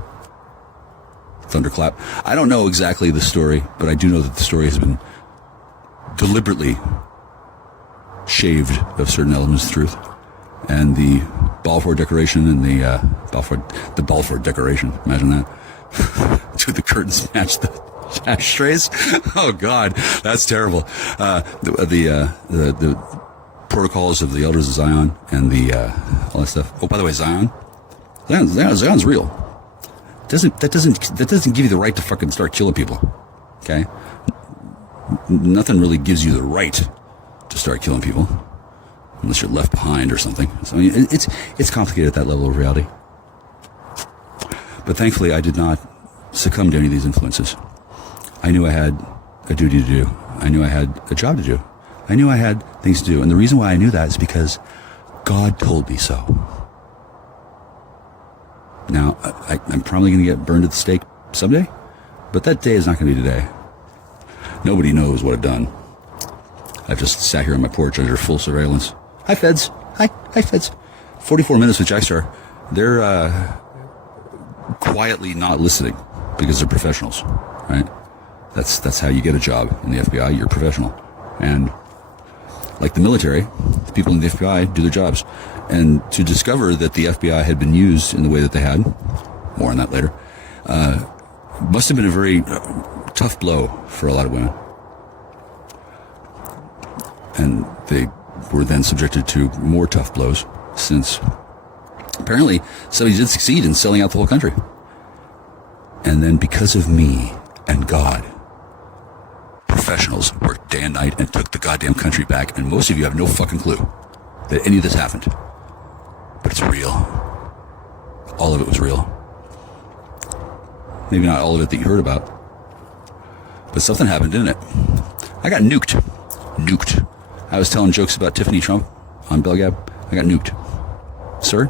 thunderclap. I don't know exactly the story, but I do know that the story has been deliberately shaved of certain elements of truth. And the Balfour Declaration and the Balfour Decoration, imagine that. Do the curtains match the ashtrays? Oh God, that's terrible. The protocols of the Elders of Zion and the all that stuff. Oh, by the way, Zion's real. That doesn't give you the right to fucking start killing people. Okay, nothing really gives you the right to start killing people unless you're left behind or something. So, I mean, it's complicated at that level of reality. But thankfully, I did not succumb to any of these influences. I knew I had a duty to do. I knew I had a job to do. I knew I had things to do. And the reason why I knew that is because God told me so. Now, I'm probably going to get burned at the stake someday, but that day is not going to be today. Nobody knows what I've done. I've just sat here on my porch under full surveillance. Hi, feds. Hi, feds. 44 minutes with Jackstar. They're quietly not listening because they're professionals, right? That's how you get a job in the FBI. You're a professional. And like the military, the people in the FBI do their jobs. And to discover that the FBI had been used in the way that they had, more on that later, must have been a very tough blow for a lot of women. And they were then subjected to more tough blows, since apparently somebody did succeed in selling out the whole country. And then because of me and God, professionals worked day and night and took the goddamn country back. And most of you have no fucking clue that any of this happened. But it's real. All of it was real. Maybe not all of it that you heard about. But something happened, didn't it? I got nuked. nuked. I was telling jokes about Tiffany Trump on Belgab. I got nuked. Sir?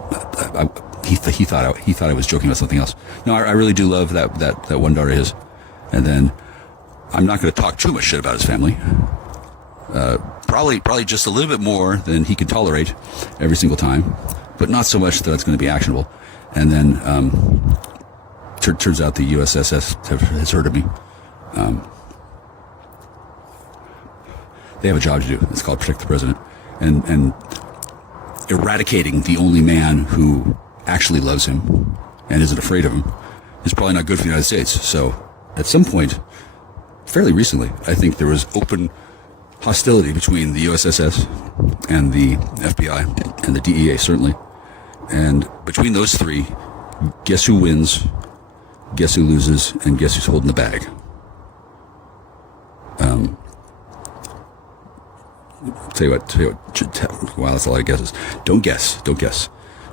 He thought I was joking about something else. No, I really do love that one daughter of his. And then I'm not going to talk too much shit about his family. Probably just a little bit more than he can tolerate every single time, but not so much that it's going to be actionable. And then turns out the USSS has heard of me. They have a job to do. It's called protect the president, and eradicating the only man who actually loves him and isn't afraid of him is probably not good for the United States. So at some point, fairly recently, I think there was open hostility between the USSS and the FBI and the DEA, certainly. And between those three, guess who wins, guess who loses, and guess who's holding the bag? Tell you what, wow, that's a lot of guesses. Don't guess.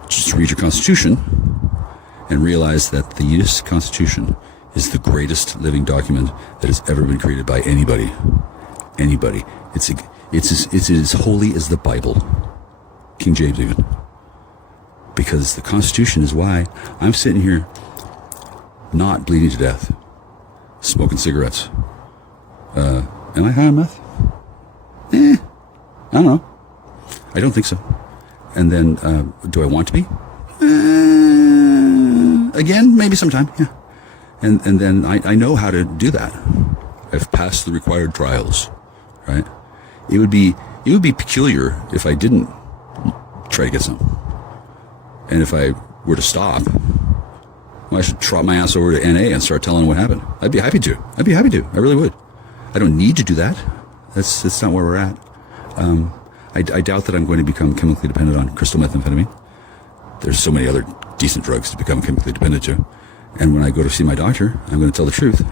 Just read your Constitution and realize that the U.S. Constitution is the greatest living document that has ever been created by anybody. It's as holy as the Bible, King James even. Because the Constitution is why I'm sitting here not bleeding to death, smoking cigarettes. Am I high on meth? I don't know. I don't think so. And then, do I want to be? Again, maybe sometime, yeah. And then I know how to do that. I've passed the required trials, right? It would be peculiar if I didn't try to get some. And if I were to stop, well, I should trot my ass over to NA and start telling what happened. I'd be happy to. I really would. I don't need to do that. That's not where we're at. I doubt that I'm going to become chemically dependent on crystal methamphetamine. There's so many other decent drugs to become chemically dependent to. And when I go to see my doctor, I'm going to tell the truth.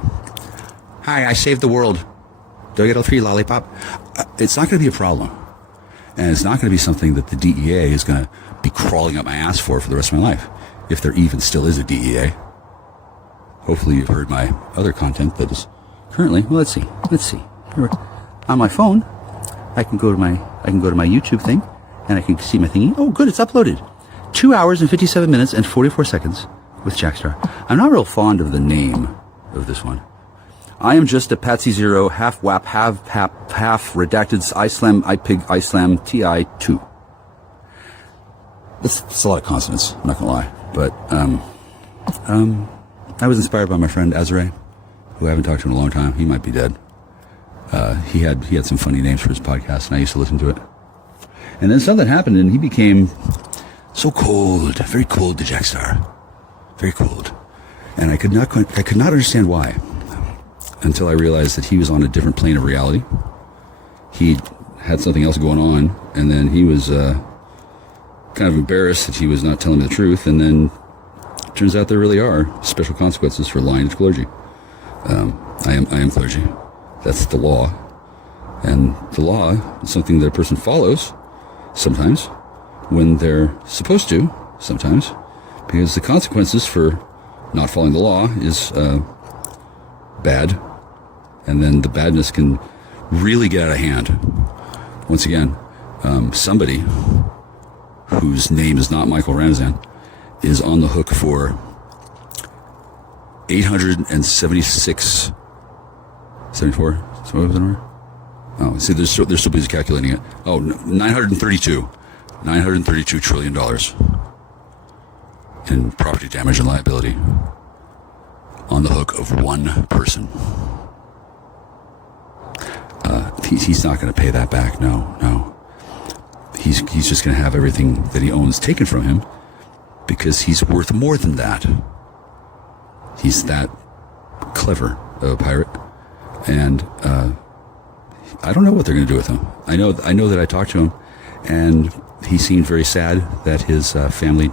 Hi, I saved the world. Do I get all 3 lollipop? It's not going to be a problem. And it's not going to be something that the DEA is going to be crawling up my ass for the rest of my life. If there even still is a DEA. Hopefully you've heard my other content that is currently, well, let's see. On my phone, I can go to my YouTube thing and I can see my thingy. Oh, good, it's uploaded. 2 hours and 57 minutes and 44 seconds with Jackstar. I'm not real fond of the name of this one. I am just a Patsy Zero, half WAP, half redacted ISLAM, IPIG, ISLAM, TI2. It's a lot of consonants, I'm not gonna lie. But I was inspired by my friend Azare, who I haven't talked to in a long time. He might be dead. He had some funny names for his podcast, and I used to listen to it. And then something happened, and he became so cold, very cold to Jackstar, very cold. And I could not understand why, until I realized that he was on a different plane of reality. He had something else going on, and then he was kind of embarrassed that he was not telling me the truth. And then it turns out there really are special consequences for lying to clergy. I am clergy. That's the law. And the law is something that a person follows sometimes when they're supposed to, sometimes, because the consequences for not following the law is bad, and then the badness can really get out of hand. Once again, somebody whose name is not Michael Ramzan is on the hook for 876 74? So what was the number? Oh, see, they're still busy calculating it. Oh, $932 trillion in property damage and liability on the hook of one person. He's not going to pay that back. No. He's just going to have everything that he owns taken from him because he's worth more than that. He's that clever of a pirate. And I don't know what they're going to do with him. I know that I talked to him, and he seemed very sad that his family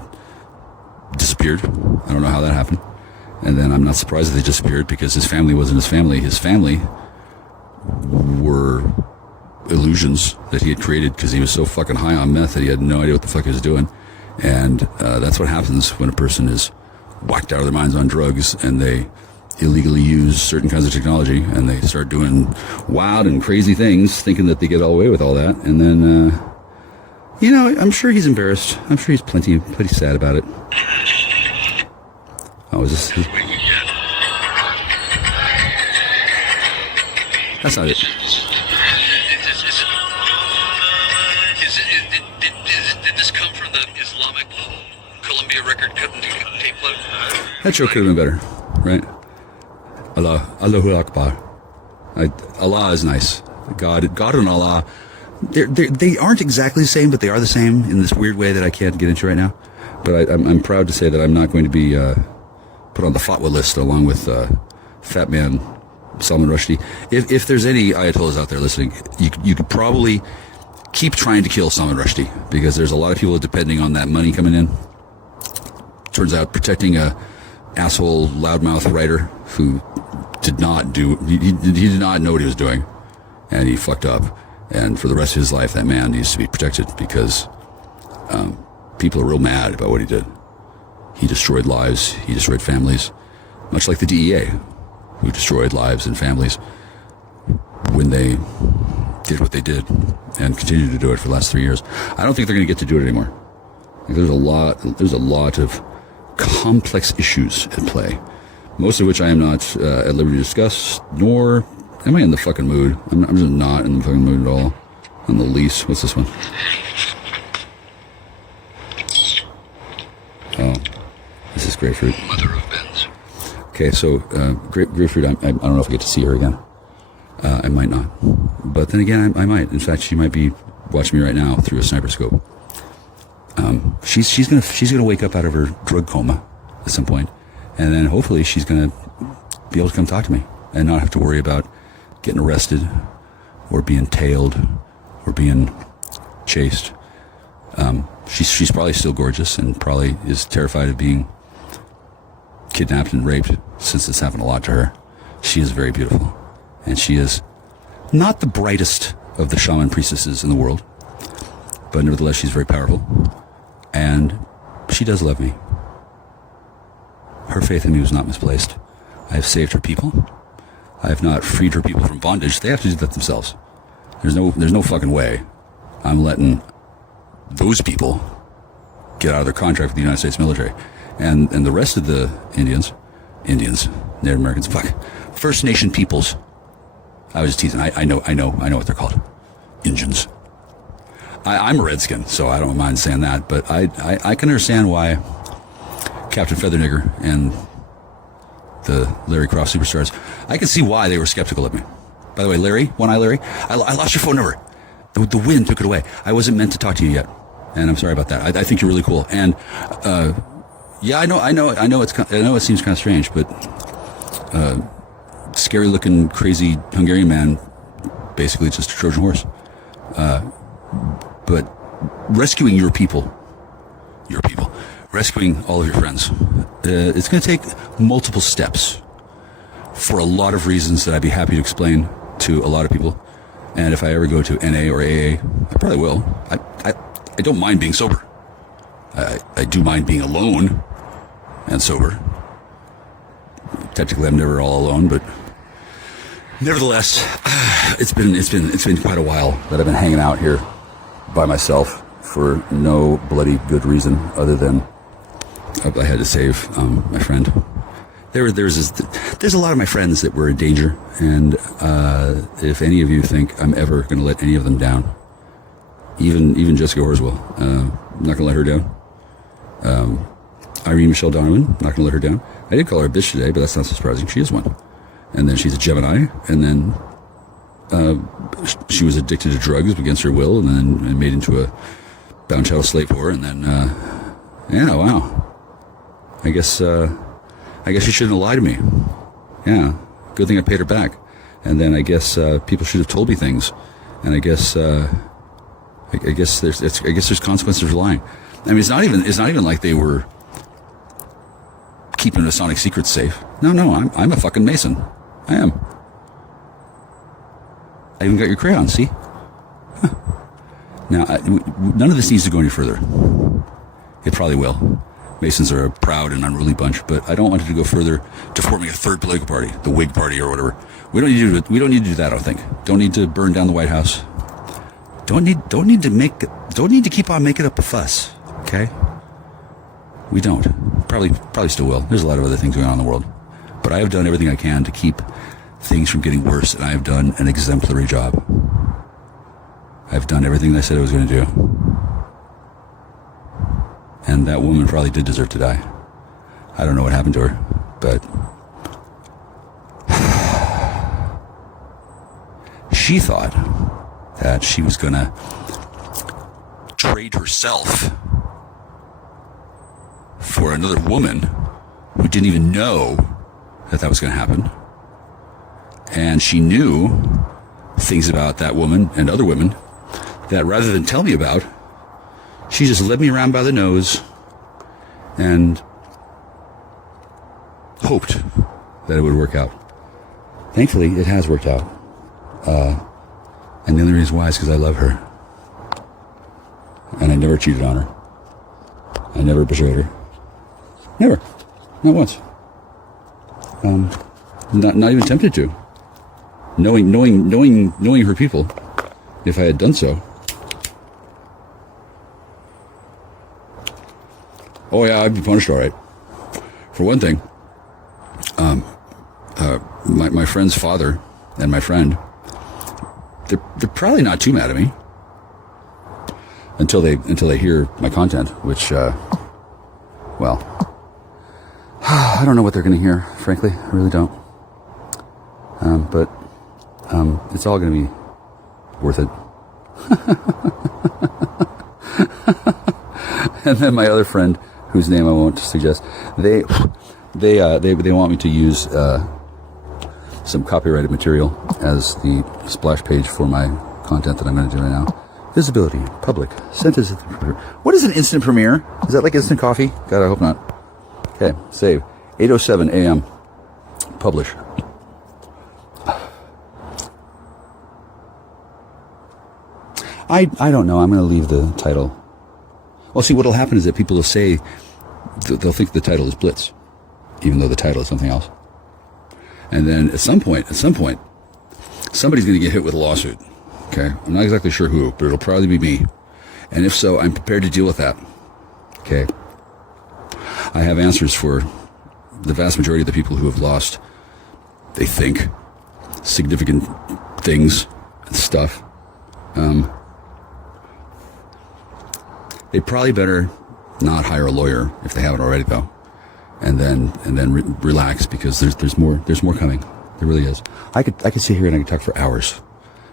disappeared. I don't know how that happened. And then I'm not surprised that they disappeared because his family wasn't his family. His family were illusions that he had created because he was so fucking high on meth that he had no idea what the fuck he was doing. And that's what happens when a person is whacked out of their minds on drugs and they illegally use certain kinds of technology, and they start doing wild and crazy things, thinking that they get all away with all that, and then, I'm sure he's embarrassed. I'm sure he's pretty sad about it. Oh, is this? That's not it. Did this come from the Islamic Columbia record tape load? That joke could have been better, right? Allahu Akbar. Allah is nice. God and Allah, they aren't exactly the same, but they are the same in this weird way that I can't get into right now. But I'm proud to say that I'm not going to be put on the fatwa list along with Fat Man Salman Rushdie. If there's any Ayatollahs out there listening, you could probably keep trying to kill Salman Rushdie, because there's a lot of people depending on that money coming in. Turns out protecting a asshole loudmouth writer who did not know what he was doing, and he fucked up, and for the rest of his life that man needs to be protected, because people are real mad about what he did. He destroyed lives, he destroyed families, much like the DEA, who destroyed lives and families when they did what they did and continue to do it for the last 3 years. I don't think they're going to get to do it anymore. There's a lot of complex issues at play, most of which I am not at liberty to discuss, nor am I in the fucking mood. I'm just not in the fucking mood at all, on the least. What's this one? Oh, this is grapefruit. Mother of Benz. Okay, so grapefruit, I don't know if I get to see her again. I might not. But then again, I might. In fact, she might be watching me right now through a sniper scope. She's gonna wake up out of her drug coma at some point, and then hopefully she's gonna be able to come talk to me and not have to worry about getting arrested or being tailed or being chased. She's probably still gorgeous and probably is terrified of being kidnapped and raped, since it's happened a lot to her. She is very beautiful, and she is not the brightest of the shaman priestesses in the world, but nevertheless she's very powerful, and she does love me. Her faith in me was not misplaced. I have saved her people. I have not freed her people from bondage. They have to do that themselves. There's no fucking way I'm letting those people get out of their contract with the United States military. And the rest of the Indians, Native Americans, First Nation peoples. I was teasing. I know what they're called. Indians. I'm a redskin, so I don't mind saying that, but I can understand why Captain Feathernigger and the Larry Croft Superstars, I can see why they were skeptical of me. By the way, Larry, One Eye Larry, I lost your phone number. The wind took it away. I wasn't meant to talk to you yet, and I'm sorry about that. I think you're really cool, and yeah, I know it seems kind of strange, but scary looking, crazy Hungarian man, basically just a Trojan horse. But rescuing your people, rescuing all of your friends, it's going to take multiple steps for a lot of reasons that I'd be happy to explain to a lot of people. And if I ever go to NA or AA, I probably will. I don't mind being sober. I do mind being alone and sober. Technically, I'm never all alone, but nevertheless, it's been quite a while that I've been hanging out here by myself for no bloody good reason other than I had to save my friend. There's a lot of my friends that were in danger, and if any of you think I'm ever going to let any of them down, even Jessica Horswell, I'm not going to let her down. Irene Michelle Donovan, not going to let her down. I did call her a bitch today, but that's not so surprising. She is one. And then she's a Gemini, and then she was addicted to drugs against her will, and then made into a bound chattel slave whore, and then yeah, wow. I guess she shouldn't have lied to me. Yeah, good thing I paid her back. And then I guess people should have told me things, and I guess there's consequences for lying. I mean, it's not even like they were keeping Masonic secrets safe. No, I'm a fucking Mason. I am. I even got your crayon. See? Huh. Now, none of this needs to go any further. It probably will, Masons are a proud and unruly bunch, but I don't want it to go further to forming a third political party, the Whig Party or whatever. We don't need to do that, I don't think. Don't need to burn down the White House. Don't need to keep on making up a fuss, okay? We don't. Probably still will. There's a lot of other things going on in the world. But I have done everything I can to keep things from getting worse, and I have done an exemplary job. I've done everything I said I was going to do. And that woman probably did deserve to die. I don't know what happened to her, but she thought that she was going to trade herself for another woman who didn't even know that was going to happen. And she knew things about that woman and other women that rather than tell me about, she just led me around by the nose and hoped that it would work out. Thankfully, it has worked out. And the only reason why is because I love her. And I never cheated on her. I never betrayed her. Never. Not once. Not even tempted to. Knowing her people, if I had done so. Oh yeah, I'd be punished all right. For one thing, my friend's father and my friend, they're probably not too mad at me until they hear my content, which, well, I don't know what they're going to hear, frankly. I really don't. But it's all going to be worth it. And then my other friend, whose name I won't suggest, they want me to use some copyrighted material as the splash page for my content that I'm going to do right now. Visibility, public, sent as what is an instant premiere? Is that like instant coffee? God, I hope not. Okay, save. 8:07 a.m. Publish. I don't know. I'm going to leave the title. Well, see, what'll happen is that people will say, they'll think the title is Blitz, even though the title is something else. And then at some point, somebody's going to get hit with a lawsuit. Okay? I'm not exactly sure who, but it'll probably be me. And if so, I'm prepared to deal with that. Okay? I have answers for the vast majority of the people who have lost, they think, significant things and stuff. They probably better not hire a lawyer if they haven't already, though, and then relax, because there's more coming. There really is. I could sit here and I could talk for hours,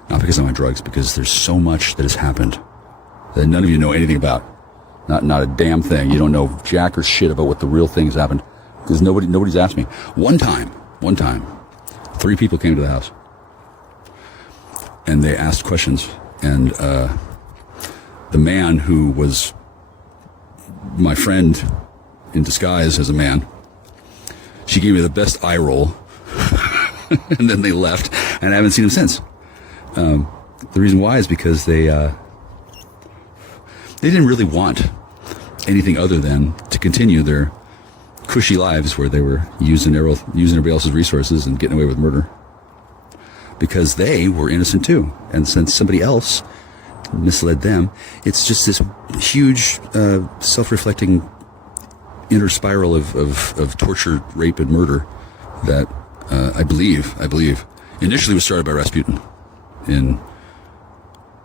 not because I'm on drugs, because there's so much that has happened that none of you know anything about. Not a damn thing. You don't know jack or shit about what the real things happened, because nobody's asked me. One time, 3 people came to the house and they asked questions, and the man who was my friend in disguise as a man, she gave me the best eye roll, and then they left, and I haven't seen him since. The reason why is because they didn't really want anything other than to continue their cushy lives where they were using everybody else's resources and getting away with murder, because they were innocent too. And since somebody else misled them, it's just this huge self-reflecting inner spiral of torture, rape, and murder that I believe initially was started by Rasputin in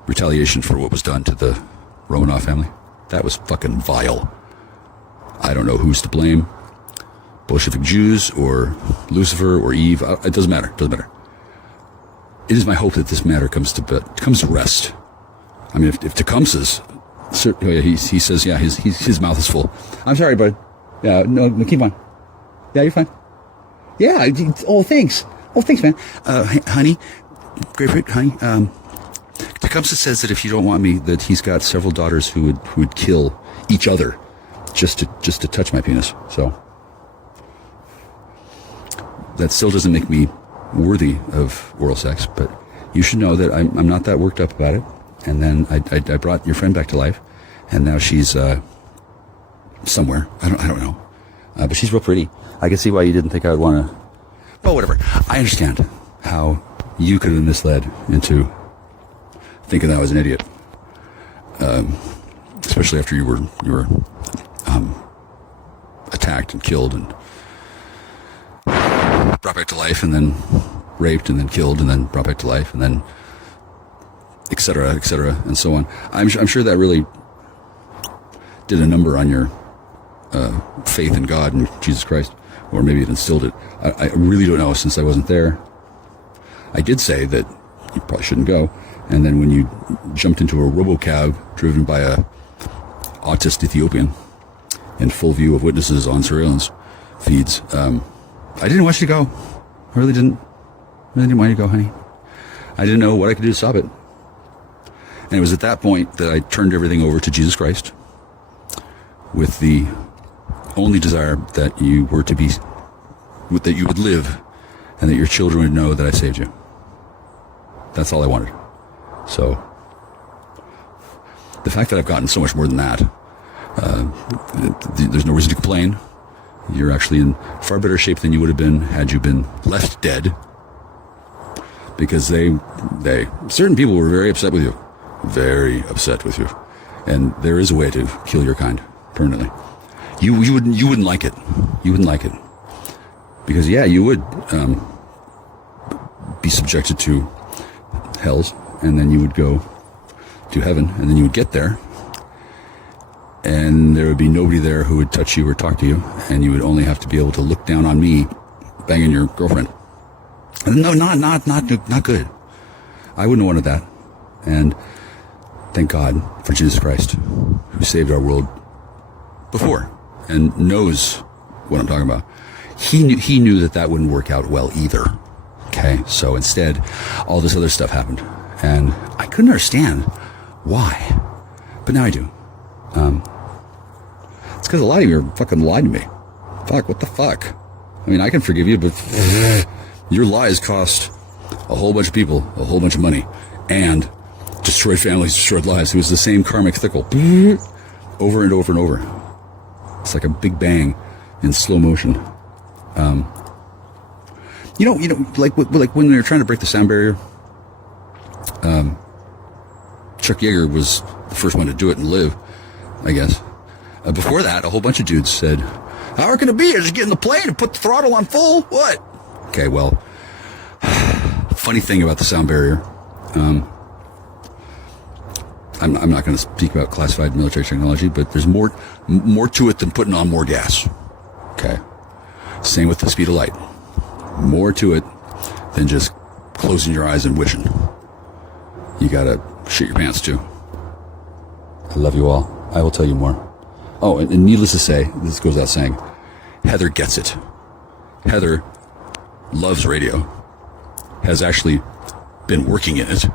retaliation for what was done to the Romanov family. That was fucking vile. I don't know who's to blame, Bolshevik Jews or Lucifer or Eve. It doesn't matter. It is my hope that this matter comes to rest. I mean, if Tecumseh's, he says, yeah, his mouth is full. I'm sorry, bud. Yeah, no, keep on. Yeah, you're fine. Yeah. Oh, thanks. Oh, thanks, man. Honey, grapefruit, honey. Tecumseh says that if you don't want me, that he's got several daughters who would kill each other just to touch my penis. So that still doesn't make me worthy of oral sex, but you should know that I'm not that worked up about it. And then I brought your friend back to life, and now she's somewhere. I don't know. But she's real pretty. I can see why you didn't think I would want to. Well, whatever. I understand how you could have been misled into thinking that I was an idiot. Especially after you were attacked and killed and brought back to life, and then raped, and then killed, and then brought back to life, and then et cetera, and so on. I'm sure that really did a number on your faith in God and Jesus Christ, or maybe it instilled it. I really don't know, since I wasn't there. I did say that you probably shouldn't go, and then when you jumped into a robocab driven by a autist Ethiopian in full view of witnesses on surveillance feeds, I didn't want you to go. I really didn't. I really didn't want you to go, honey. I didn't know what I could do to stop it. And it was at that point that I turned everything over to Jesus Christ with the only desire that you were to be, that you would live, and that your children would know that I saved you. That's all I wanted. So the fact that I've gotten so much more than that, there's no reason to complain. You're actually in far better shape than you would have been had you been left dead, because certain people were very upset with you, and there is a way to kill your kind permanently. You wouldn't like it. You wouldn't like it, because you would be subjected to hells, and then you would go to heaven, and then you would get there, and there would be nobody there who would touch you or talk to you, and you would only have to be able to look down on me banging your girlfriend. No, not good. I wouldn't have wanted that. And thank God for Jesus Christ, who saved our world before and knows what I'm talking about. He knew that wouldn't work out well either. Okay, so instead, all this other stuff happened, and I couldn't understand why, but now I do. It's because a lot of you are fucking lied to me. Fuck, what the fuck? I mean, I can forgive you, but your lies cost a whole bunch of people a whole bunch of money, and destroyed families, destroyed lives. It was the same karmic cycle, over and over and over. It's like a big bang in slow motion. Like when they were trying to break the sound barrier, Chuck Yeager was the first one to do it and live, I guess. Before that, a whole bunch of dudes said, "How hard can it be? Just get in the plane and put the throttle on full? What?" Okay, well, funny thing about the sound barrier, I'm not going to speak about classified military technology, but there's more to it than putting on more gas. Okay. Same with the speed of light. More to it than just closing your eyes and wishing. You got to shit your pants too. I love you all. I will tell you more. Oh, and needless to say, this goes without saying, Heather gets it. Heather loves radio, has actually been working in it,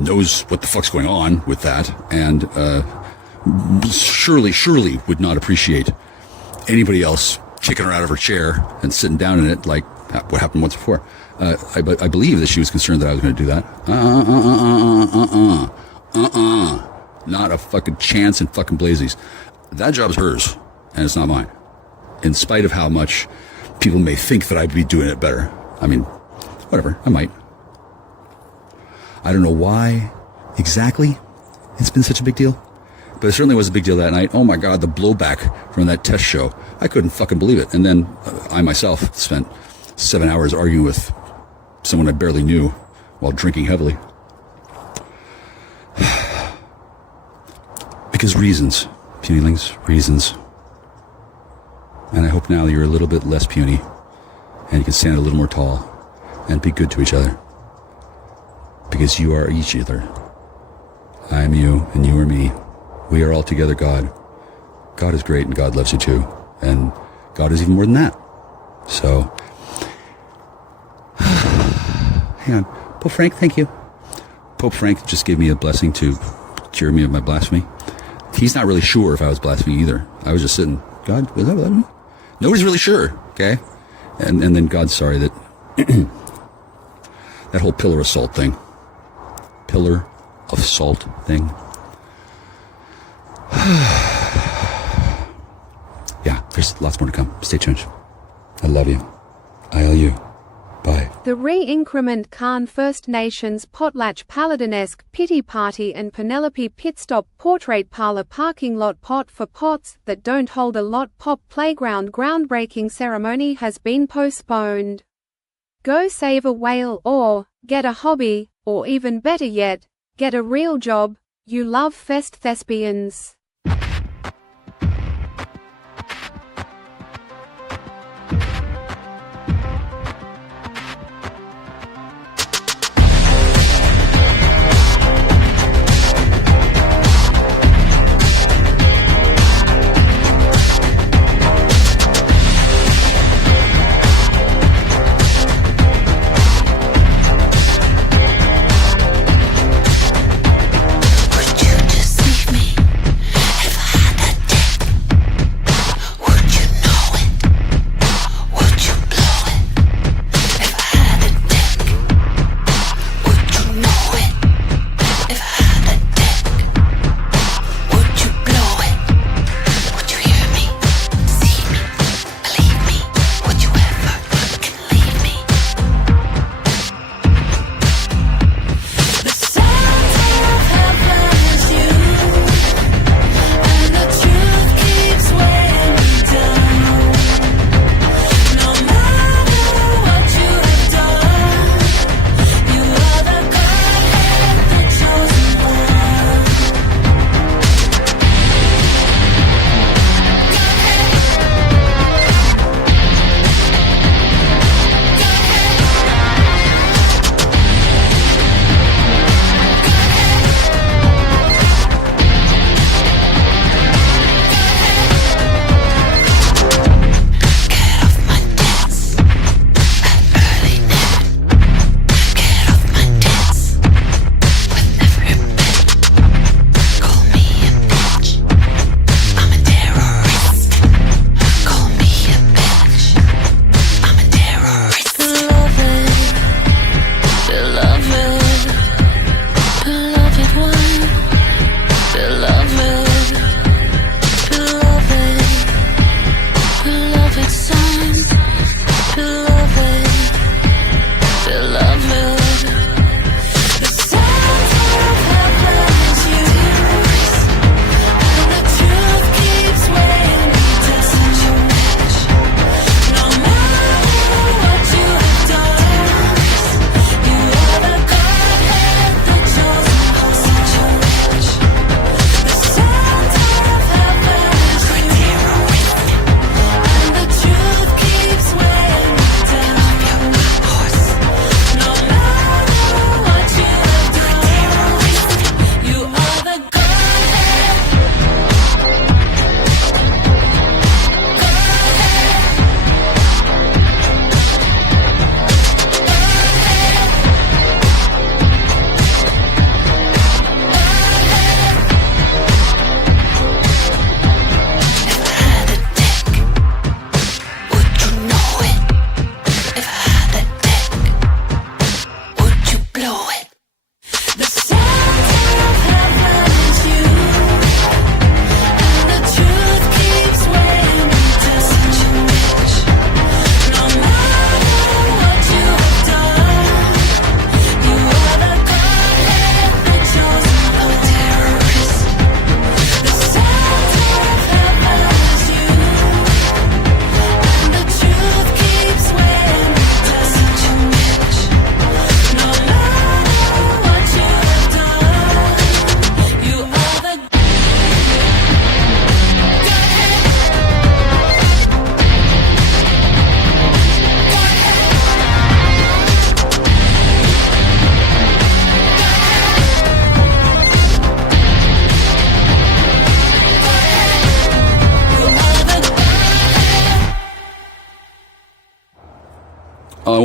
knows what the fuck's going on with that, and surely would not appreciate anybody else kicking her out of her chair and sitting down in it like what happened once before. I believe that she was concerned that I was going to do that. Not a fucking chance in fucking blazies. That job's hers, and it's not mine. In spite of how much people may think that I'd be doing it better. I mean, whatever, I might. I don't know why exactly it's been such a big deal, but it certainly was a big deal that night. Oh my God, the blowback from that test show. I couldn't fucking believe it. And then I myself spent 7 hours arguing with someone I barely knew while drinking heavily. Because reasons, punilings, reasons. And I hope now you're a little bit less puny and you can stand a little more tall and be good to each other. Because you are each other. I am you and you are me. We are all together God. God is great and God loves you too. And God is even more than that. So, hang on. Pope Frank, thank you. Pope Frank just gave me a blessing to cure me of my blasphemy. He's not really sure if I was blaspheming either. I was just sitting, God, was that blasphemy? Nobody's really sure, okay? And then God's sorry that that whole pillar of salt thing. Pillar of salt thing. There's lots more to come. Stay tuned. I love you. ILU. Bye. The Re-Increment Khan First Nations Potlatch Paladinesque Pity Party and Penelope Pitstop Portrait Parlor Parking Lot Pot for Pots That Don't Hold a Lot Pop Playground groundbreaking ceremony has been postponed. Go save a whale or get a hobby, or even better yet, get a real job, you love fest thespians.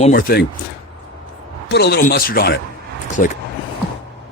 One more thing. Put a little mustard on it. Click.